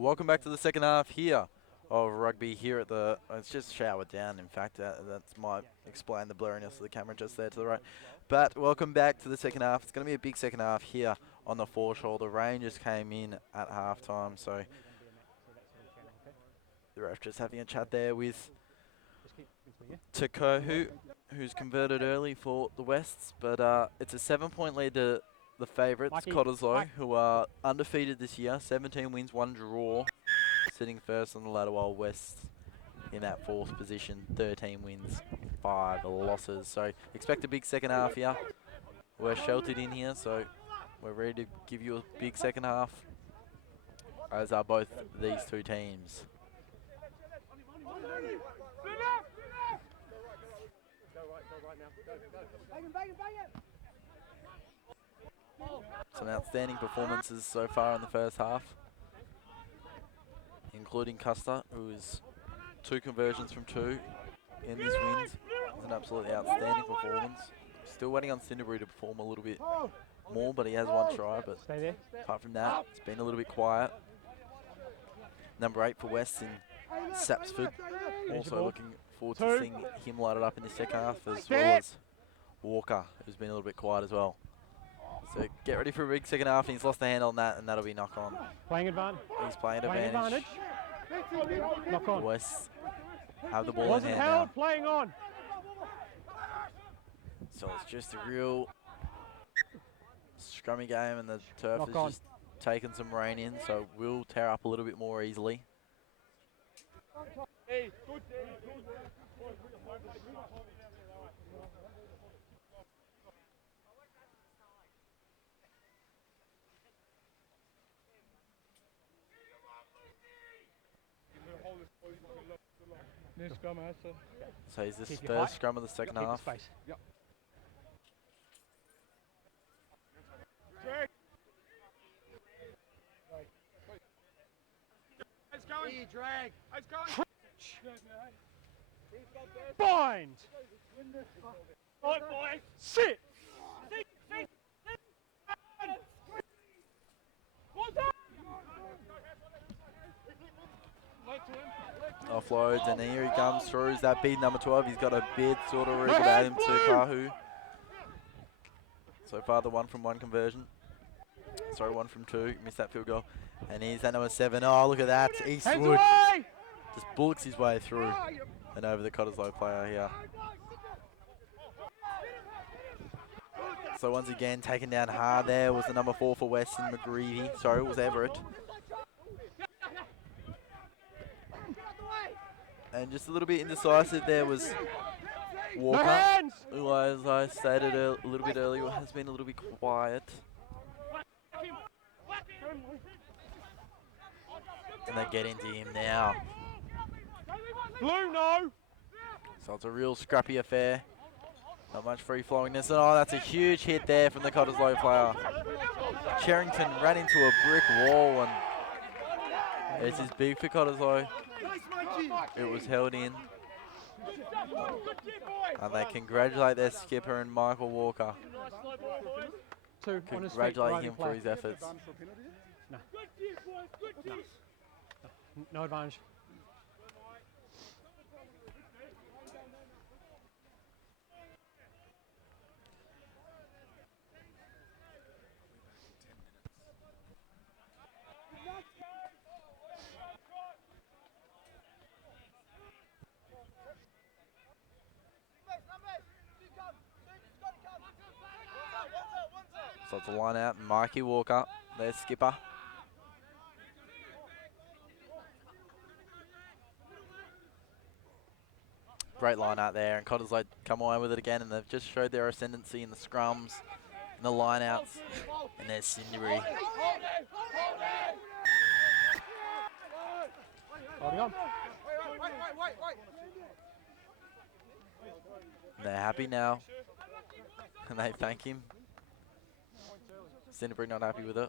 Welcome back to the second half here of rugby here at the. It's just showered down. In fact, that might explain the blurriness of the camera just there to the right. But welcome back to the second half. It's going to be a big second half here on the foreshore. The rain just came in at halftime, so the ref just having a chat there with Takohu, who's converted early for the Wests. But it's a 7-point lead to the favourites, Cottesloe, who are undefeated this year. 17 wins, 1 draw. Sitting first on the ladder, while West in that 4th position. 13 wins, 5 losses. So expect a big second half here. We're sheltered in here, so we're ready to give you a big second half, as are both these two teams. Some outstanding performances so far in the first half, including Custer, who is 2 conversions from 2 in this wins. It's an absolutely outstanding performance. Still waiting on Cinderbury to perform a little bit more, but he has 1 try. But apart from that, it's been a little bit quiet. Number 8 for West in Sapsford. Also looking forward to seeing him light it up in the second half, as well as Walker, who's been a little bit quiet as well. So get ready for a big second half. He's lost the handle on that, and that'll be knock on. Playing advantage. He's playing advantage. Knock on. West have the ball in hand held, now. playing on. So it's just a real scrummy game, and the turf Knock has on. just taken some rain in, so we'll tear up a little bit more easily. So is this Keep your first height. scrum of the second Keep the half? space. It's going. Drag. It's going. Bind. Right, boys. Sit. Offloads, and here he comes through. Is that bead number 12? He's got a bid sort of rig about him to Kahu. So far, the 1 from 1 conversion. Sorry, 1 from 2. Missed that field goal. And here's that number 7. Oh, look at that. Eastwood just bullocks his way through and over the Cottesloe player here. So once again, taken down hard there was the number 4 for Weston McGreevy. Sorry, it was Everett. And just a little bit indecisive there was Walker, who, as I stated a little bit earlier, has been a little bit quiet. And they get into him now. Blue, no. So it's a real scrappy affair. Not much free-flowingness. Oh, that's a huge hit there from the Cottesloe player. Cherrington ran into a brick wall, and this is big for Cottesloe. It was held in. And they congratulate their skipper and Michael Walker. Congratulate him for his efforts. No advantage. So it's a line out, and Mikey Walker, their skipper. Great line out there, and Cottesloe come away with it again, and they've just showed their ascendancy in the scrums, in the line outs, and there's Cinderbury. Holding on. And they're happy now, and they thank him. Cinderbury not happy with it.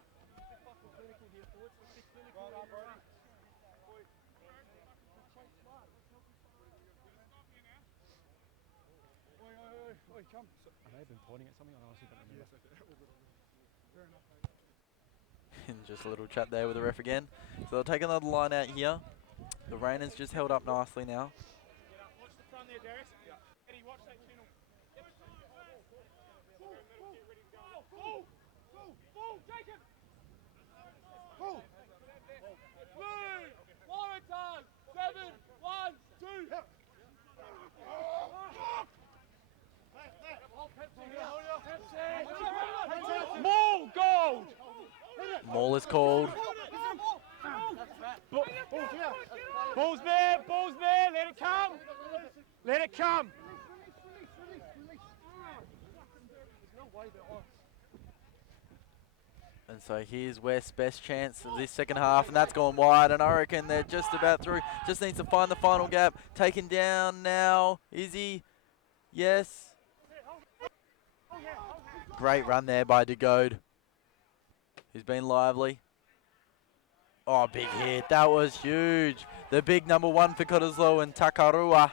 I may have been pointing at something, I honestly don't remember. Just a little chat there with the ref again. So they'll take another line out here. The rain has just held up nicely now. Watch the front there, Darius. Eddie, watch that channel. Ball, Jacob! Ball! Blue! Warrington! 7, 1, 2! More gold! Maul is called. Ball's there, let it come! Let it come! And so here's West's best chance of this second half, and that's gone wide, and I reckon they're just about through. Just needs to find the final gap. Taken down now. Is he? Yes. Great run there by DeGode, who's been lively. Oh, big hit. That was huge. The big number 1 for Cottesloe and Takarua.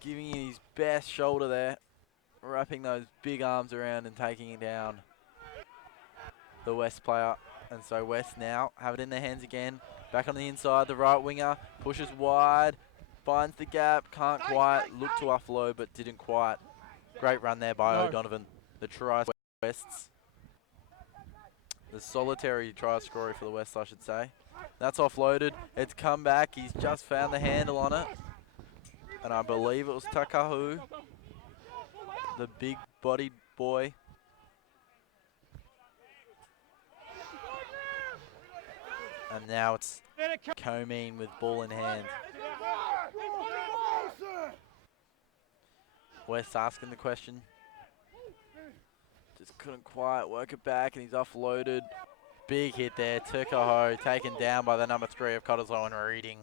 Giving it his best shoulder there. Wrapping those big arms around and taking it down. The West player. And so West now have it in their hands again. Back on the inside. The right winger pushes wide. Finds the gap. Can't quite. Looked to offload but didn't quite. Great run there by O'Donovan. The try for Wests. The solitary try scorer for the West, I should say. That's offloaded. It's come back. He's just found the handle on it. And I believe it was Takahu, the big-bodied boy. And now it's Comeen with ball in hand. West asking the question. Just couldn't quite work it back, and he's offloaded. Big hit there. Tukaho taken down by the number 3 of Cottesloe and Reading.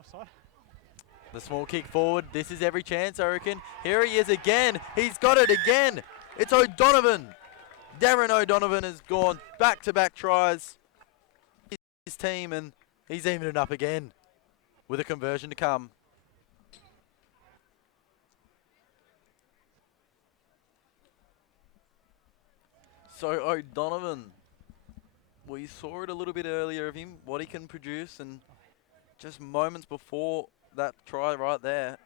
Offside. The small kick forward. This is every chance, I reckon. Here he is again. He's got it again. It's O'Donovan. Darren O'Donovan has gone back-to-back tries. His team, and he's evened it up again with a conversion to come. So O'Donovan, we saw it a little bit earlier of him, what he can produce, and just moments before that try right there,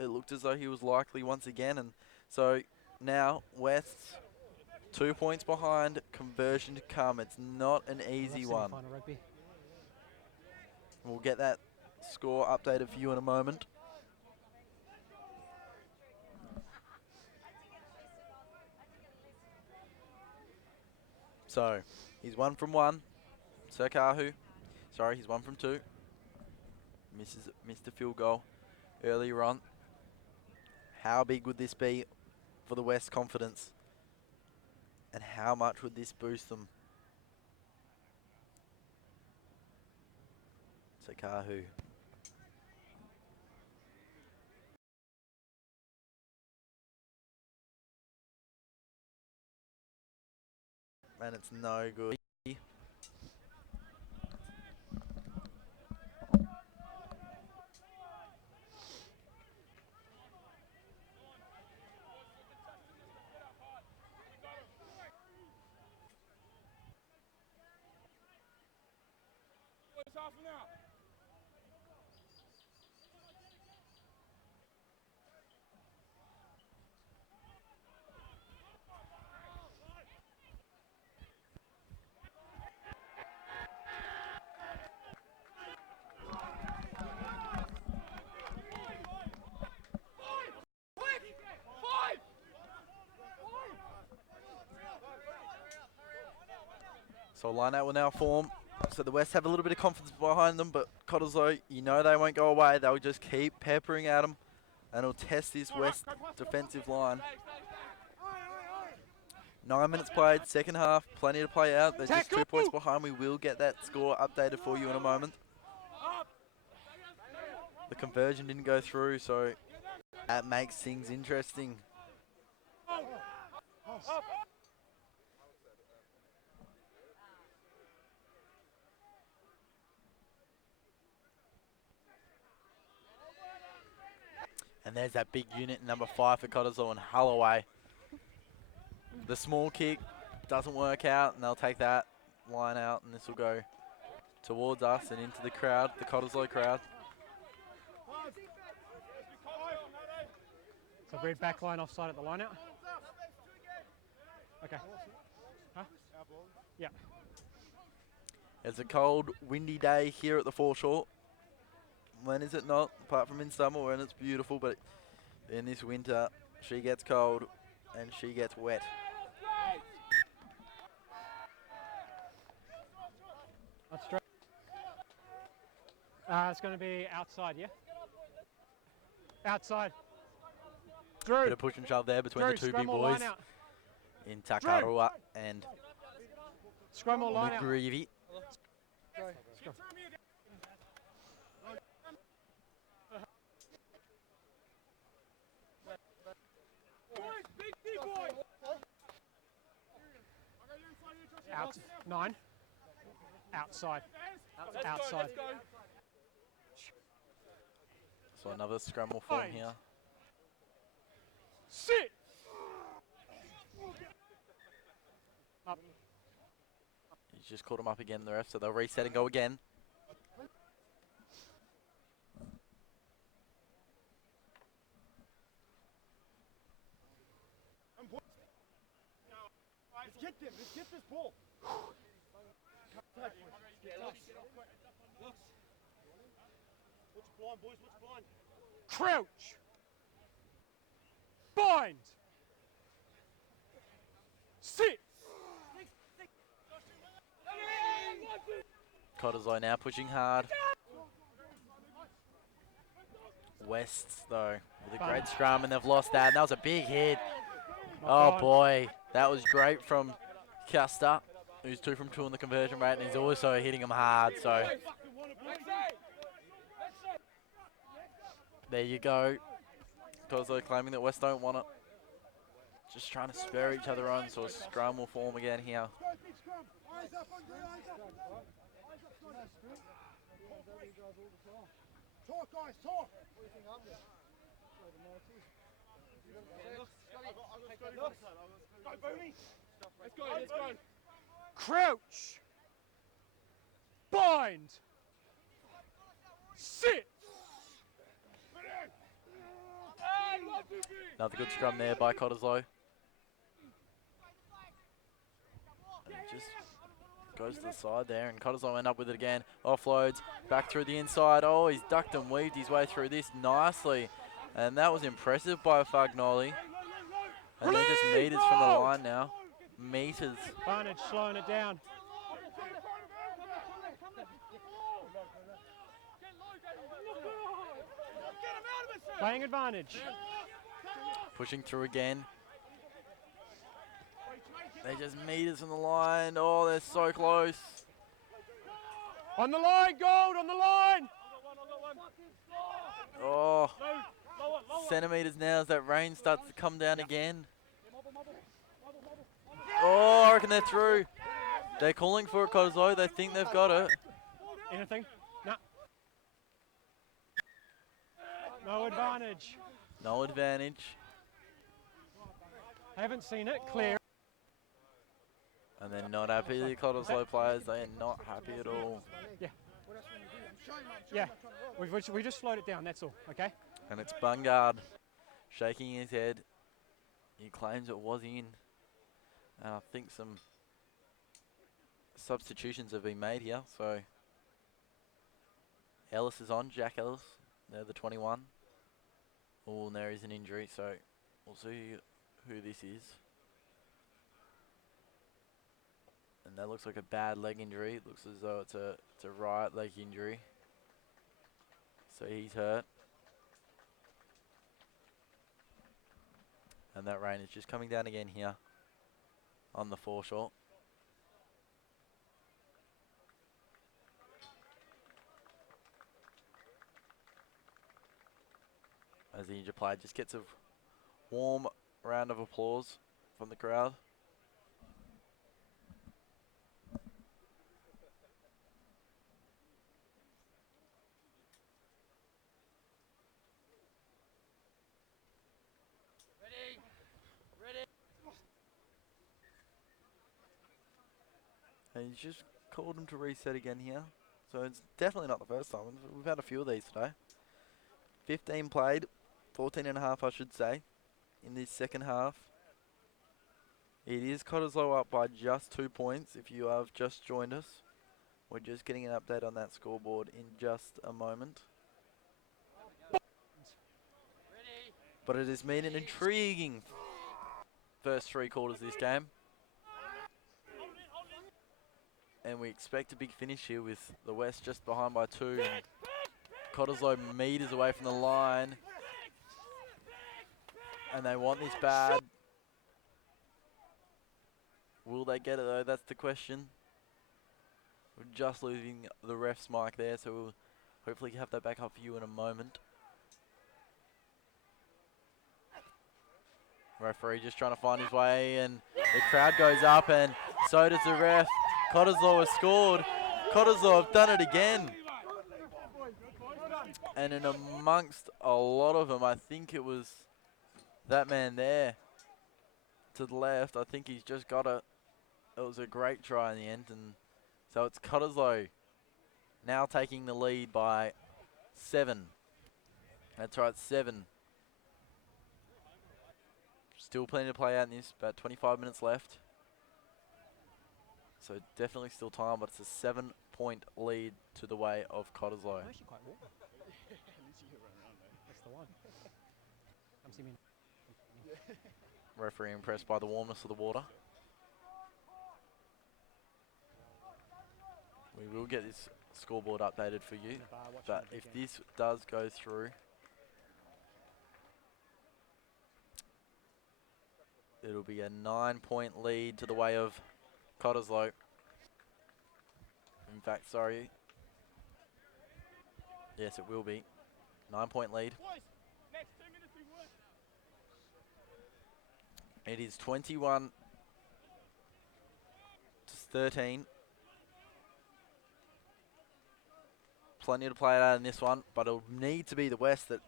it looked as though he was likely once again. And so now West's 2 points behind, conversion to come. It's not an easy one. Rugby. We'll get that score updated for you in a moment. So, he's 1 from 1. Sakahu, sorry, he's 1 from 2. Missed a field goal earlier on. How big would this be for the West confidence? And how much would this boost them? Sakahu. And it's no good. Half an hour. So a line-out will now form. So the West have a little bit of confidence behind them, but Cottesloe, you know they won't go away. They'll just keep peppering at them, and it'll test this West defensive line. 9 minutes played, second half, plenty to play out. They're just 2 points behind. We will get that score updated for you in a moment. The conversion didn't go through, so that makes things interesting. And there's that big unit, number 5 for Cottesloe and Holloway. The small kick doesn't work out, and they'll take that line out, and this will go towards us and into the crowd, the Cottesloe crowd. So red back line offside at the line out. Okay. Huh? Yeah. It's a cold, windy day here at the foreshore. When is it not? Apart from in summer when it's beautiful, but in this winter, she gets cold and she gets wet. That's straight. It's going to be outside, yeah? Outside. Drew. Bit of push and shove there between Drew, the two scrum big or boys line out. in Takarua and Scrum or line out. McGreevy. Scrum. Out. 9. Outside. Outside. So another scrum will form here. Sit. Up. He's just caught him up again, the ref, so they'll reset and go again. Let's get this ball. What's blind, boys? What's blind? Crouch. Bind. Sit. Cottesloe now pushing hard. Wests, though, with a great scrum, and they've lost that. And that was a big hit. Oh, boy. That was great from Custer, who's 2 from 2 on the conversion rate, and he's also hitting them hard. So there you go. Cottesloe claiming that West don't want it. Just trying to spur each other on, so a scrum will form again here. Talk, guys, talk. Go, Booney. Let's go, let's go. Crouch. Bind. Sit. Another good scrum there by Cottesloe. And it just goes to the side there, and Cottesloe end up with it again. Offloads, back through the inside. Oh, he's ducked and weaved his way through this nicely. And that was impressive by Fagnoli. And they're just meters from the line now. Meters. Barnage slowing it down. Playing advantage. Pushing through again. They're just meters from the line. Oh, they're so close. On the line, Gold, on the line. Oh, centimeters now as that rain starts to come down again. Oh, I reckon they're through. They're calling for it, Cottesloe. They think they've got it. Anything? No. No advantage. No advantage. Haven't seen it. Clear. And they're not happy. The Cottesloe players, they are not happy at all. Yeah. Yeah. We just slowed it down, that's all, okay? And it's Bungard shaking his head. He claims it was in. And I think some substitutions have been made here. So Ellis is on, Jack Ellis. They're the 21. Oh, and there is an injury, so we'll see who this is. And that looks like a bad leg injury. It looks as though it's a right leg injury. So he's hurt. And that rain is just coming down again here on the foreshore. As the injured player just gets a warm round of applause from the crowd. And he's just called him to reset again here. So it's definitely not the first time. We've had a few of these today. 15 played, 14 and a half I should say, in this second half. It is Cottesloe up by just 2 points if you have just joined us. We're just getting an update on that scoreboard in just a moment. But it has been an intriguing first 3 quarters of this game. And we expect a big finish here with the West just behind by 2. And Cottesloe meters away from the line. And they want this bad. Will they get it though? That's the question. We're just losing the ref's mic there, so we'll hopefully have that back up for you in a moment. Referee just trying to find his way, and the crowd goes up, and so does the ref. Cottesloe has scored. Cottesloe have done it again. And in amongst a lot of them, I think it was that man there to the left. I think he's just got it. It was a great try in the end, and so it's Cottesloe now taking the lead by 7. That's right, 7. Still plenty to play out in this, about 25 minutes left. So definitely still time, but it's a 7-point lead to the way of Cottesloe. I'm actually quite warm. That's the one. Come see me. Referee impressed by the warmness of the water. We will get this scoreboard updated for you, but if this does go through, it'll be a 9-point lead to the way of Cottesloe. In fact, sorry. Yes, it will be. 9-point lead. It is 21 to 13. Plenty to play out in this one, but it'll need to be the West that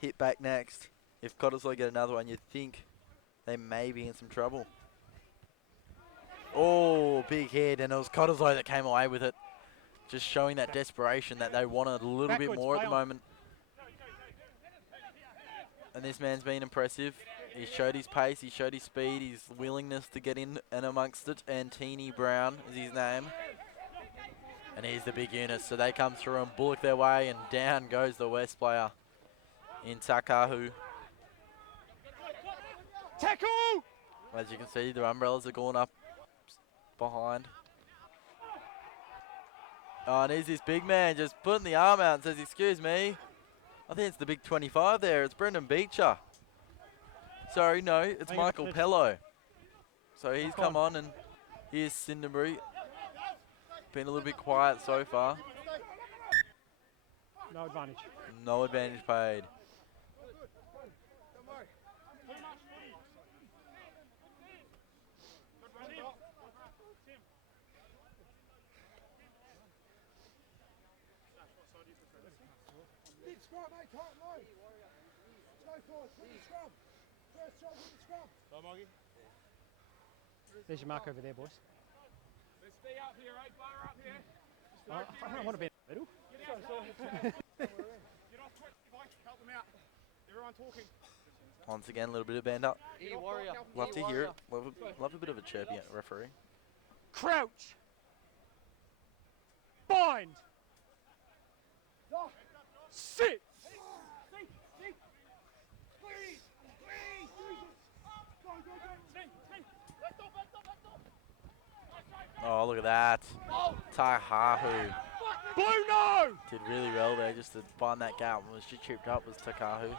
hit back next. If Cottesloe get another one, you'd think they may be in some trouble. Oh, big hit, and it was Cottesloe that came away with it. Just showing that desperation that they wanted a little bit more at the moment. And this man's been impressive. He showed his pace, he showed his speed, his willingness to get in and amongst it. Antini Brown is his name. And he's the big unit, so they come through and bullock their way, and down goes the West player in Takahu. Tackle! As you can see, the umbrellas are going up behind. Oh, and here's this big man just putting the arm out and says, excuse me. I think it's the big 25 there. It's Brendan Beecher. Sorry, no, it's Michael Pello. So he's come on, and here's Cinderbury. Been a little bit quiet so far. No advantage. No advantage paid. Scrum, mate, can't move. Go forward, put the scrum. First shot with the scrum. Go, Moggy. There's your mark over there, boys. Let's stay up here, right? Fire up here. I don't want to be in the middle. Get off quick, Mike. Help them out. Everyone talking. Once again, a little bit of band up. Warrior. Love to hear it. Love a bit of a chirpy referee. Crouch. Bind. Sit. Oh, look at that. Takahu Blue no! did really well there just to find that gap. Was just chipped up was Takahu. And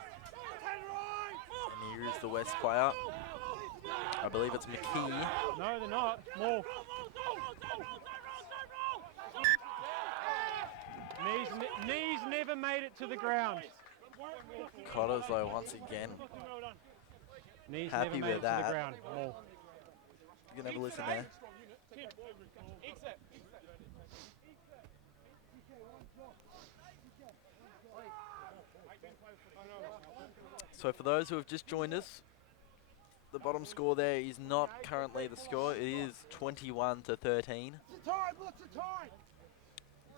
here is the West player. I believe it's McKee. No, they're not. More. Knees never made it to the ground. Cottesloe once again. Knees Happy never made with it that. to the ground. More. You can have a listen there. So for those who have just joined us, The bottom score there is not currently the score. It is 21-13.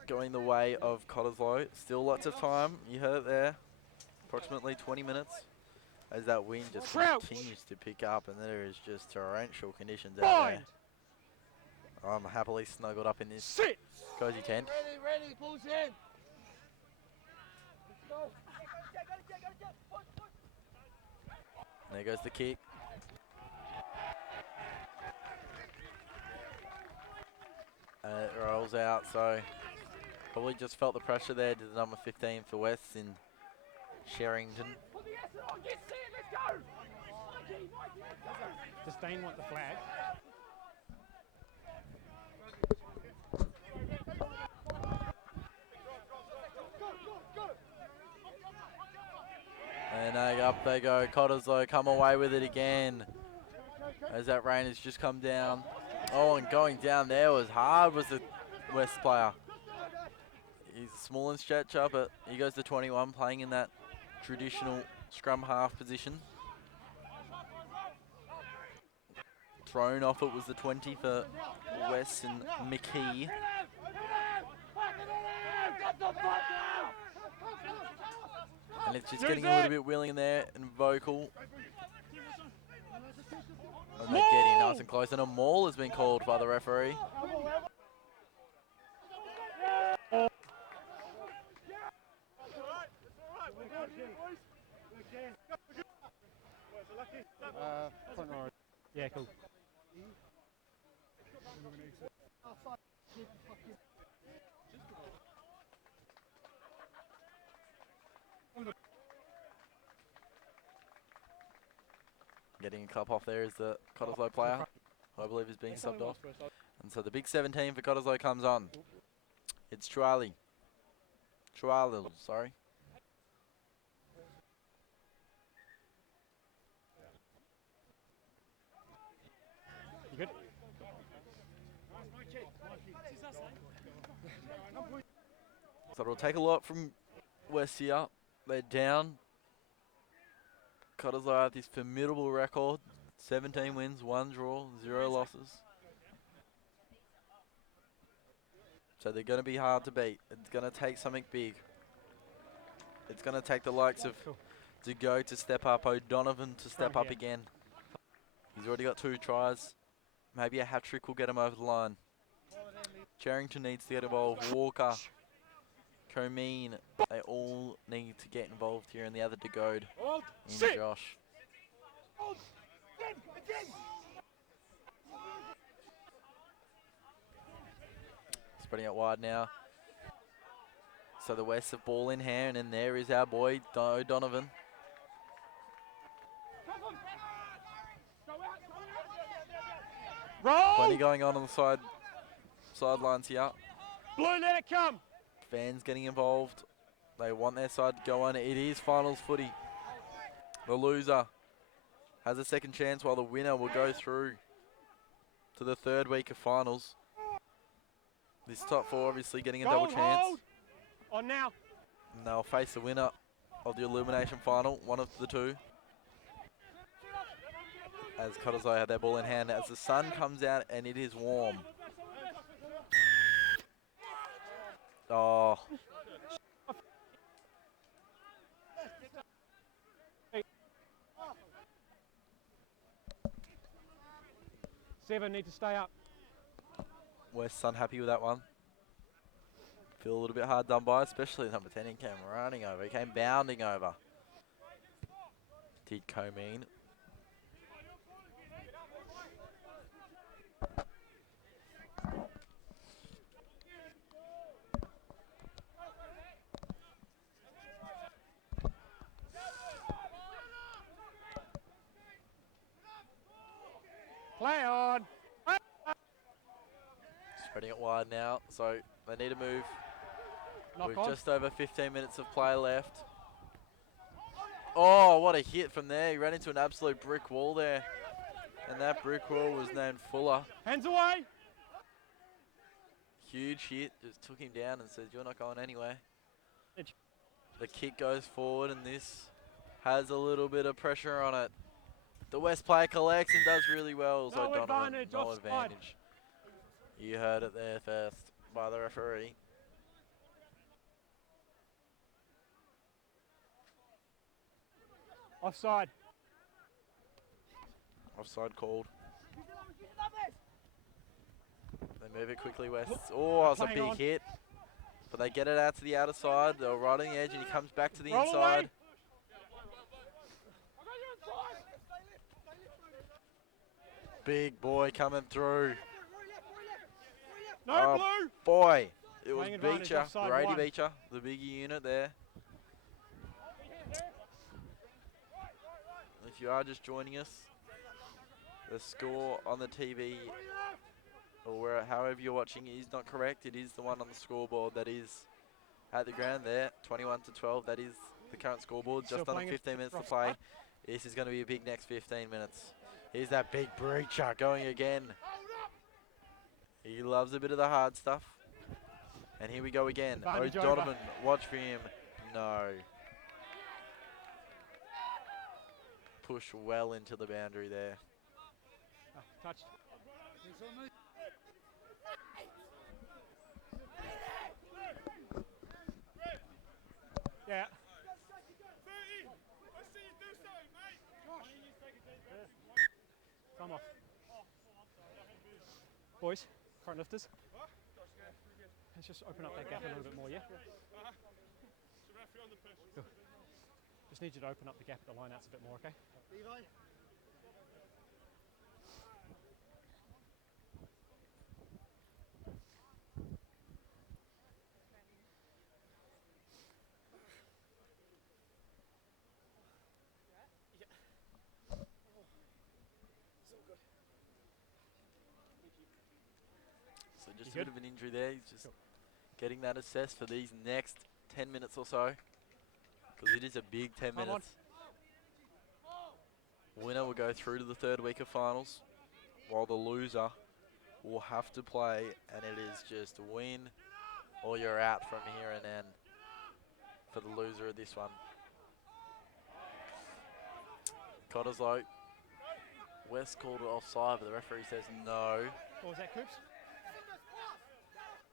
Going the way of Cottesloe. Still lots of time. You heard it there. Approximately 20 minutes. As that wind just continues to pick up, and there is just torrential conditions out there. I'm happily snuggled up in this cozy tent. Ready, pulls in. There goes the kick. It rolls out, so probably just felt the pressure there to the number 15 for West in Sherrington. Disdain want the flag. And up they go. Cottesloe come away with it again. As that rain has just come down. Oh, and going down there was hard, was the West player. He's small in stature, but he goes to 21, playing in that traditional scrum half position. Thrown off it was the 20 for West and McKee. And it's just getting a little bit willing in there and vocal. And they're getting nice and close, and a maul has been called by the referee. Front row. Yeah, cool. Getting a cup off there is the Cottesloe player, who I believe is being subbed off. And so the big 17 for Cottesloe comes on. It's Chuali. Sorry. You good? So it'll take a lot from West here. They're down. Cottesloe have this formidable record. 17 wins, 1 draw, 0 losses. So they're going to be hard to beat. It's going to take something big. It's going to take the likes of Dugo to step up, O'Donovan to step up again. He's already got 2 tries. Maybe a hat-trick will get him over the line. Charrington needs to get involved. Walker, Comeen, they all need to get involved here, and the other Dugode in Josh. Spreading out wide now. So the West have ball in hand, and there is our boy O'Donovan. Roll! Plenty going on the sidelines here. Blue, let it come! Fans getting involved. They want their side to go on. It is finals footy. The loser has a second chance, while the winner will go through to the 3rd week of finals. This top 4 obviously getting a double chance. Hold. On now. And they'll face the winner of the elimination final, one of the 2. As Cottesloe have their ball in hand, as the sun comes out and it is warm. Oh. Seven need to stay up. West unhappy with that one. Feel a little bit hard done by, especially number 10. He came running over. He came bounding over. Did Comeen. Play on. Spreading it wide now, so they need to move. Knock With on. just over 15 minutes of play left. Oh, what a hit from there. He ran into an absolute brick wall there. And that brick wall was named Fuller. Hands away. Huge hit. Just took him down and said, you're not going anywhere. Edge. The kick goes forward, and this has a little bit of pressure on it. The West player collects and does really well. So No Donovan, advantage, no offside. advantage. You heard it there first by the referee. Offside. Offside called. They move it quickly, West. Oh, it's a Playing big on. hit. But they get it out to the outer side. They're right on the edge, and he comes back to the Roll inside. away. Big boy coming through. No Oh, blue. boy. It was Playing advantage, Beecher, offside Brady one. Beecher, the bigger unit there. If you are just joining us, the score on the TV or however you're watching is not correct. It is the one on the scoreboard that is at the ground there, 21-12. That is the current scoreboard. Still Just under playing 15 it minutes to for play. offside. This is going to be a big next 15 minutes. Here's that big Breacher going again. He loves a bit of the hard stuff. And here we go again. Advantage over. O'Donovan, watch for him. No. Push well into the boundary there. Touched. Yeah. Come off. Boys, current lifters. Let's just open up that gap a little bit more, yeah? Cool. Just need you to open up the gap at the lineouts a bit more, okay? So just You a bit of an injury there. He's just getting that assessed for these next 10 minutes or so. Because it is a big 10 Come on. minutes. Winner will go through to the third week of finals, while the loser will have to play, and it is just win or you're out from here and then for the loser of this one. Cottesloe. West called it offside, but the referee says no. What was that, Coops?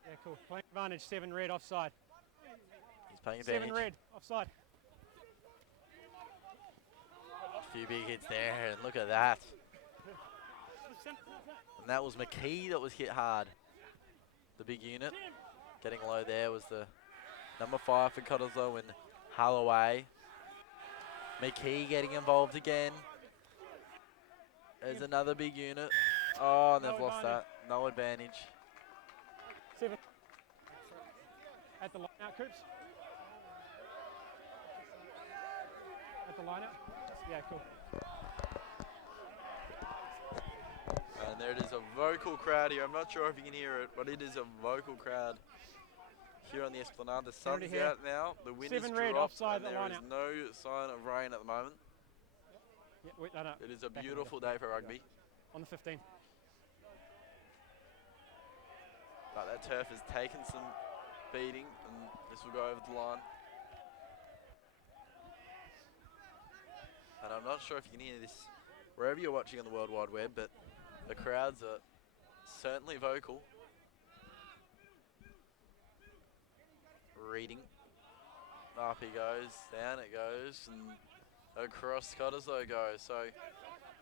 Yeah, cool. Playing advantage, 7 red, offside. He's paying advantage. 7 red, offside. A few big hits there, and look at that. And that was McKee that was hit hard. The big unit. Getting low there was the number 5 for Cottesloe and Holloway. McKee getting involved again. There's another big unit. Oh, and they've No lost advantage. that. No advantage. 7. At the line out, Coops. At the line out. Yeah, cool. And there it is, a vocal crowd here. I'm not sure if you can hear it, but it is a vocal crowd here on the Esplanade. The sun's Already here. out now. The wind is 7 red, dropped, offside and at the there line is out. no sign of rain at the moment. Yeah, wait, no. It is a Back in beautiful day for rugby. On the 15. But that turf has taken some beating, and this will go over the line. And I'm not sure if you can hear this wherever you're watching on the World Wide Web, but the crowds are certainly vocal. Reading. Up he goes, down it goes, and across Cottesloe goes. So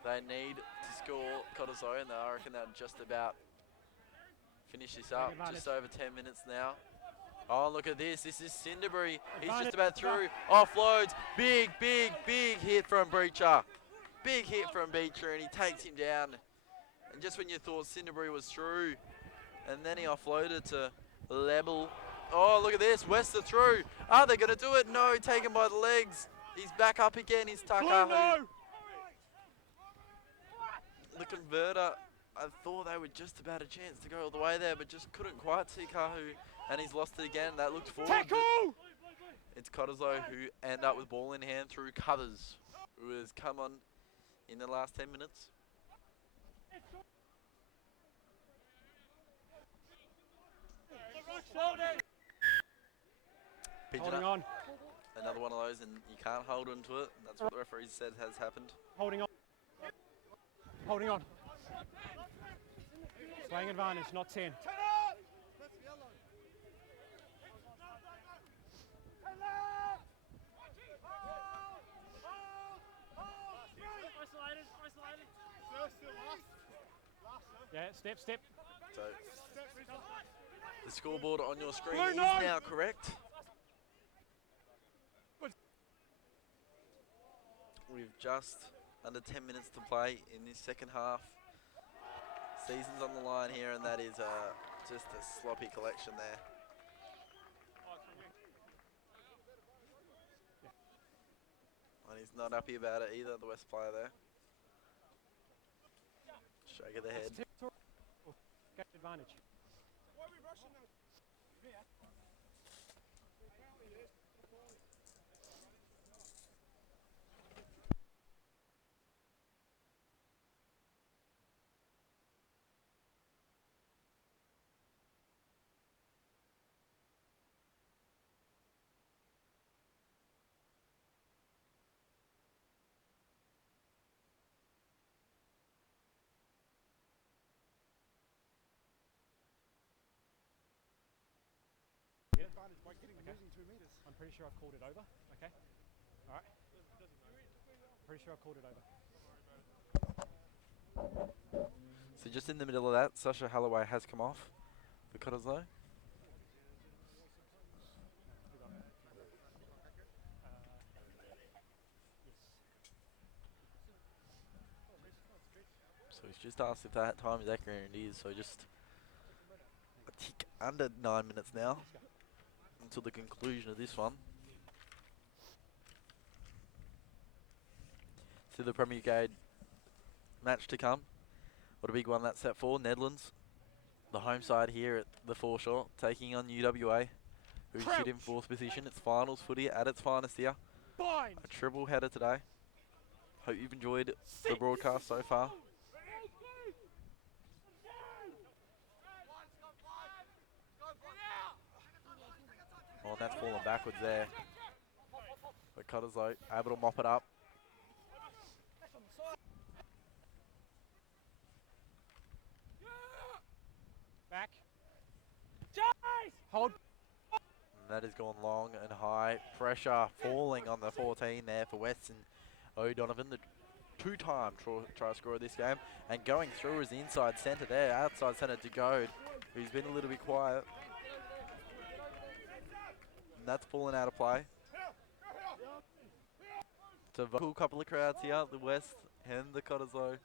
they need to score Cottesloe, and I reckon they'll just about finish this up. Just over 10 minutes now. Oh, look at this. This is Cinderbury. He's just about through. Offloads. Big, big, big hit from Breacher. Big hit from Beecher, and he takes him down. And just when you thought Cinderbury was through, and then he offloaded to level. Oh, look at this. West are through. Are they going to do it? No, taken by the legs. He's back up again. He's Takahu. No! The converter, I thought they were just about a chance to go all the way there, but just couldn't quite see Kahu, and he's lost it again. That looked forward. Tackle! It's Cottesloe who end up with ball in hand through Covers, who has come on in the last 10 minutes. Pigeon Holding up. on. Another one of those, and you can't hold onto it. And that's what the referee said has happened. Holding on. Holding on. Playing advantage, not 10. Yeah, step. So the scoreboard on your screen Blue is nine. now correct. We've just under 10 minutes to play in this second half. Season's on the line here, and that is just a sloppy collection there. And he's not happy about it either, the West player there. Shake of the head. Get advantage. I'm pretty sure I've called it over. Okay. All right. Pretty sure I've called it over. So just in the middle of that, Sasha Holloway has come off for Cottesloe. So he's just asked if that time is accurate, and it is. So just a tick under 9 minutes now until the conclusion of this one. To the Premier Grade match to come. What a big one that's set for. Netherlands, the home side here at the foreshore, taking on UWA, who sit in 4th position. It's finals footy at its finest here. Bind. A triple header today. Hope you've enjoyed the broadcast so far. Oh, and that's fallen backwards there. But Cottesloe able to mop it up. Back. Hold. And that has gone long and high. Pressure falling on the 14 there for Weston O'Donovan, the two-time try scorer this game. And going through is the inside centre there, outside centre to Goad, who's been a little bit quiet. And that's fallen out of play. So a cool couple of crowds here, the West and the Cottesloe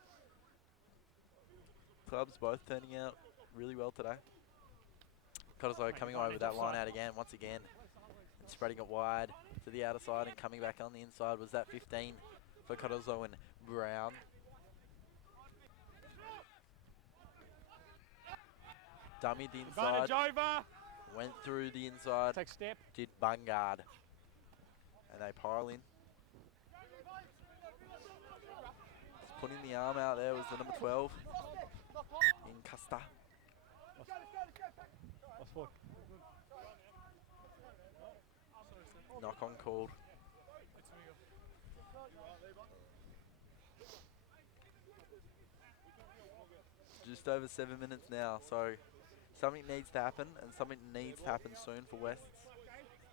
clubs both turning out really well today. Cottesloe coming away with that line out again, once again. Spreading it wide to the outer side and coming back on the inside was that 15 for Cottesloe and Brown. Dummied the inside. Advantage over. Went through the inside. Take step. Did Bungard. And they pile in. Just putting the arm out there was the number 12. In Custer. Lost forward. Knock on called. Just over 7 minutes now, so something needs to happen, and something needs to happen soon for Wests.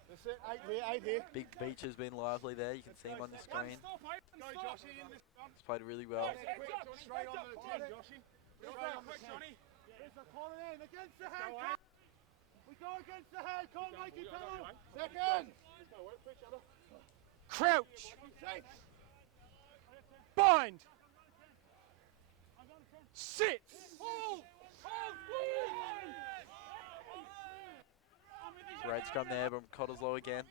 That's it, 8 here. Big Beach has been lively there, you can see him on the screen. He's played really well. Straight on the 10, Joshy. Straight on the 10. Against the head. We go against the head. Can't make it tunnel. Second. Crouch. Bind. Sit. Great scrum there from Cottesloe again.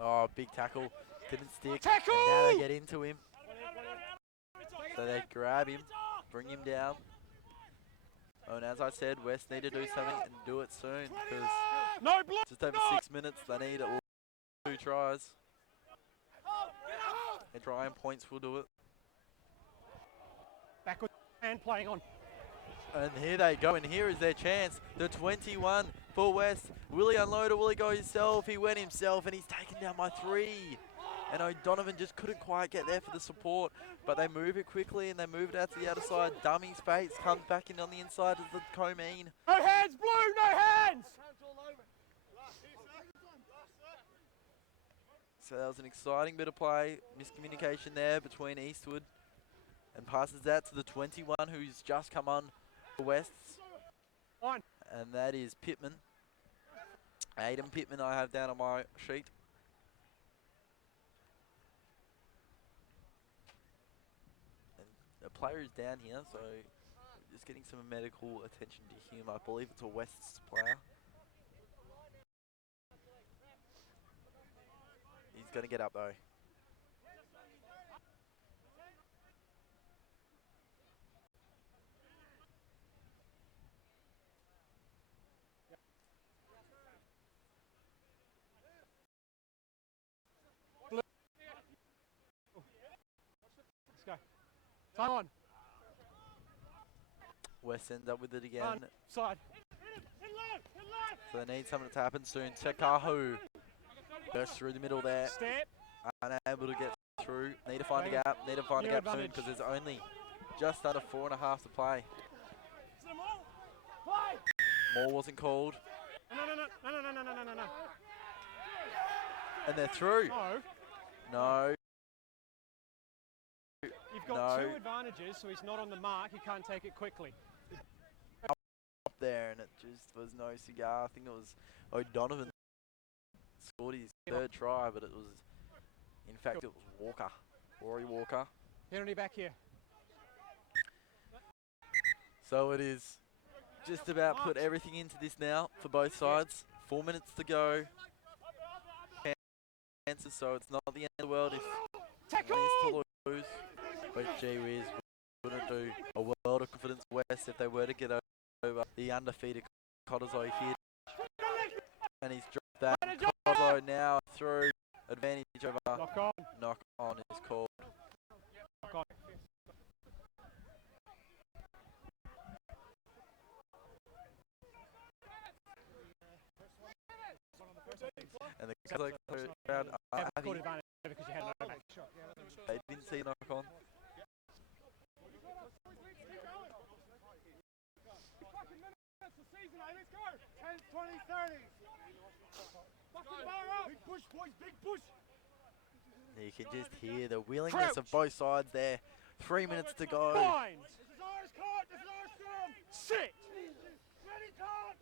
Oh, big tackle. Didn't stick. Tackle! And now they get into him. So they grab him, bring him down. Oh, and as I said, West need to do something and do it soon, because No block. just over 6 minutes, they need at least 2 tries. And try and points will do it. Backward and playing on. And here they go, and here is their chance. The 21 for West. Will he unload or will he go himself? He went himself, and he's taken down by 3. And O'Donovan just couldn't quite get there for the support, but they move it quickly and they move it out to the outer side. Dummy space comes back in on the inside of the Comeen. No hands, Blue, no hands! So that was an exciting bit of play. Miscommunication there between Eastwood. And passes that to the 21 who's just come on for Wests. On. And that is Pittman. Aiden Pittman I have down on my sheet. And the player is down here, so just getting some medical attention to him. I believe it's a Wests player. He's going to get up though. Let's go. Time on. West ends up with it again. Run. Side. So they need something to happen soon. Tekahu bursts through the middle there. Step. Unable to get through. Need to find a gap. Need to find a New gap soon advantage. because there's only just under 4.5 to play. More wasn't called. No. And they're through. No. No. You've got No. two advantages, so he's not on the mark. He can't take it quickly. Up there, and it just was no cigar. I think it was O'Donovan scored his third try, but it was, in fact, it was Walker. Rory Walker. Penalty back here. So it is just about put everything into this now for both sides. 4 minutes to go. Chances, so it's not the end of the world if Tackle! to lose. But gee whiz, wouldn't do a world of confidence West if they were to get over the undefeated Cottesloe here. And he's dropped that. Cottesloe now through, advantage over. Knock on. Knock on is called. Knock on. And the Cottesloe crowd are Have happy. caught advantage because you had no back. They didn't see knock on. Let's go. 10, 20, 30. Fucking bar up. Big push, boys, big push. You can just hear the willingness of both sides there. 3 minutes to go. Bind. This is ours, court. This is ours, scrum. Sit. Ready, court.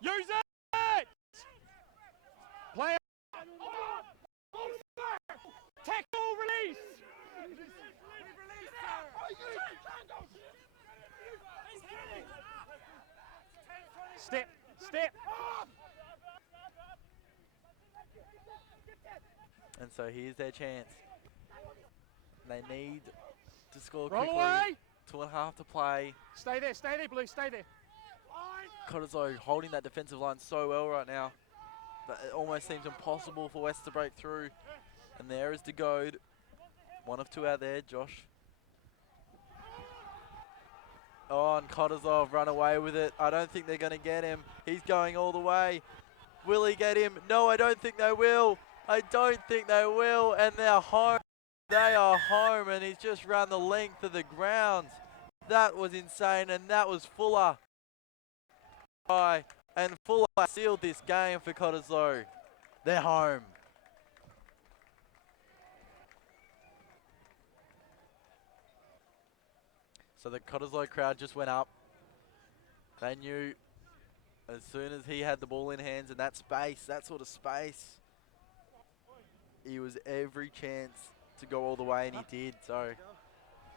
Use it. Play. Tackle, release. Step. And so here's their chance. They need to score Roll quickly. away. 2.5 to play. Stay there, Blue, stay there. Cottesloe holding that defensive line so well right now. But it almost seems impossible for West to break through. And there is DeGode. One of two out there, Josh. Oh, and Cottesloe have run away with it. I don't think they're going to get him. He's going all the way. Will he get him? No, I don't think they will. I don't think they will. And they're home. They are home, and he's just run the length of the ground. That was insane, and that was Fuller. And Fuller sealed this game for Cottesloe. They're home. So the Cottesloe crowd just went up. They knew as soon as he had the ball in hands and that space, that sort of space, he was every chance to go all the way, and he did. So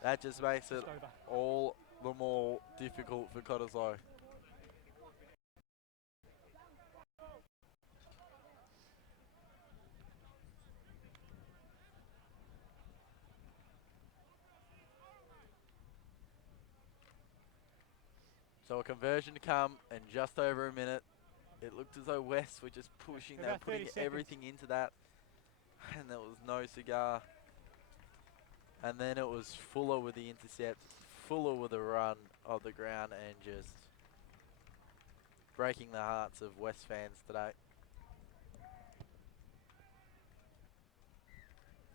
that just makes it all the more difficult for Cottesloe. So a conversion to come in just over a minute. It looked as though West were just pushing, they were About 30 putting seconds. everything into that. And there was no cigar. And then it was Fuller with the intercept, Fuller with a run of the ground, and just breaking the hearts of West fans today.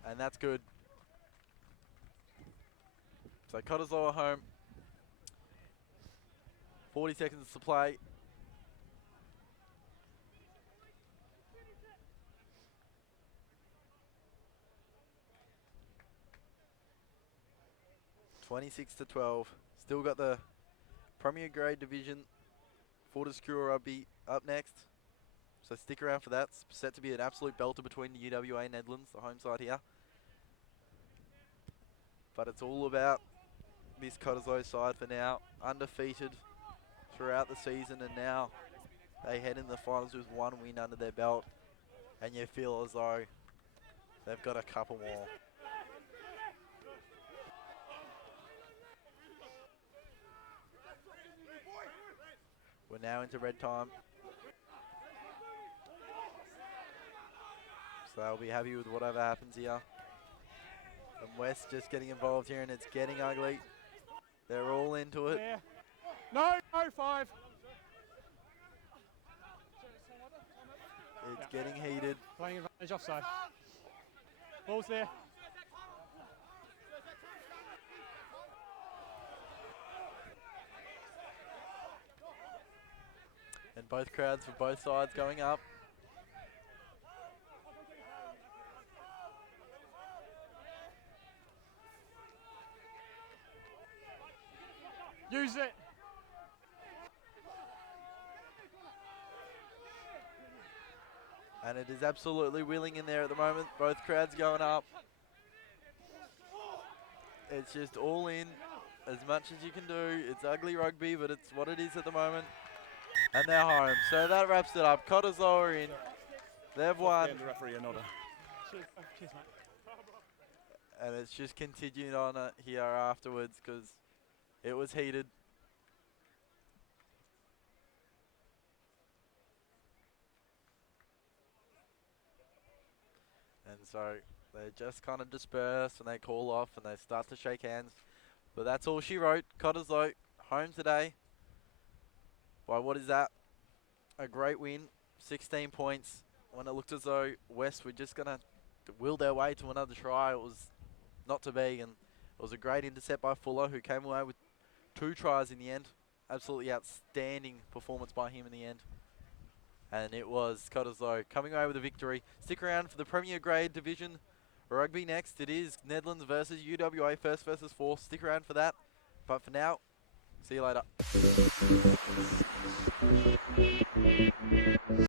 And that's good. So Cottesloe at home. 40 seconds to play. (26-12). Still got the Premier Grade Division Cottesloe Rugby up next. So stick around for that. It's set to be an absolute belter between the UWA and Nedlands, the home side here. But it's all about this Cottesloe side for now. Undefeated throughout the season, and now they head in the finals with one win under their belt. And you feel as though they've got a couple more. We're now into red time. So they'll be happy with whatever happens here. And West just getting involved here, and it's getting ugly. They're all into it. Yeah. No, 5. It's getting heated. Playing advantage offside. Ball's there. And both crowds for both sides going up. Use it. And it is absolutely willing in there at the moment. Both crowds going up. It's just all in as much as you can do. It's ugly rugby, but it's what it is at the moment. And they're home. So that wraps it up. Cottesloe are in. They've won. The referee an order. Cheers, mate. And it's just continued on here afterwards because it was heated. And so they just kind of disperse and they call off and they start to shake hands. But that's all she wrote. Cottesloe home today. By what is that? A great win. 16 points. When it looked as though West were just going to will their way to another try, it was not to be. And it was a great intercept by Fuller, who came away with 2 tries in the end. Absolutely outstanding performance by him in the end. And it was Cottesloe coming away with a victory. Stick around for the Premier Grade Division Rugby next. It is Nedlands versus UWA, first versus fourth. Stick around for that. But for now, see you later.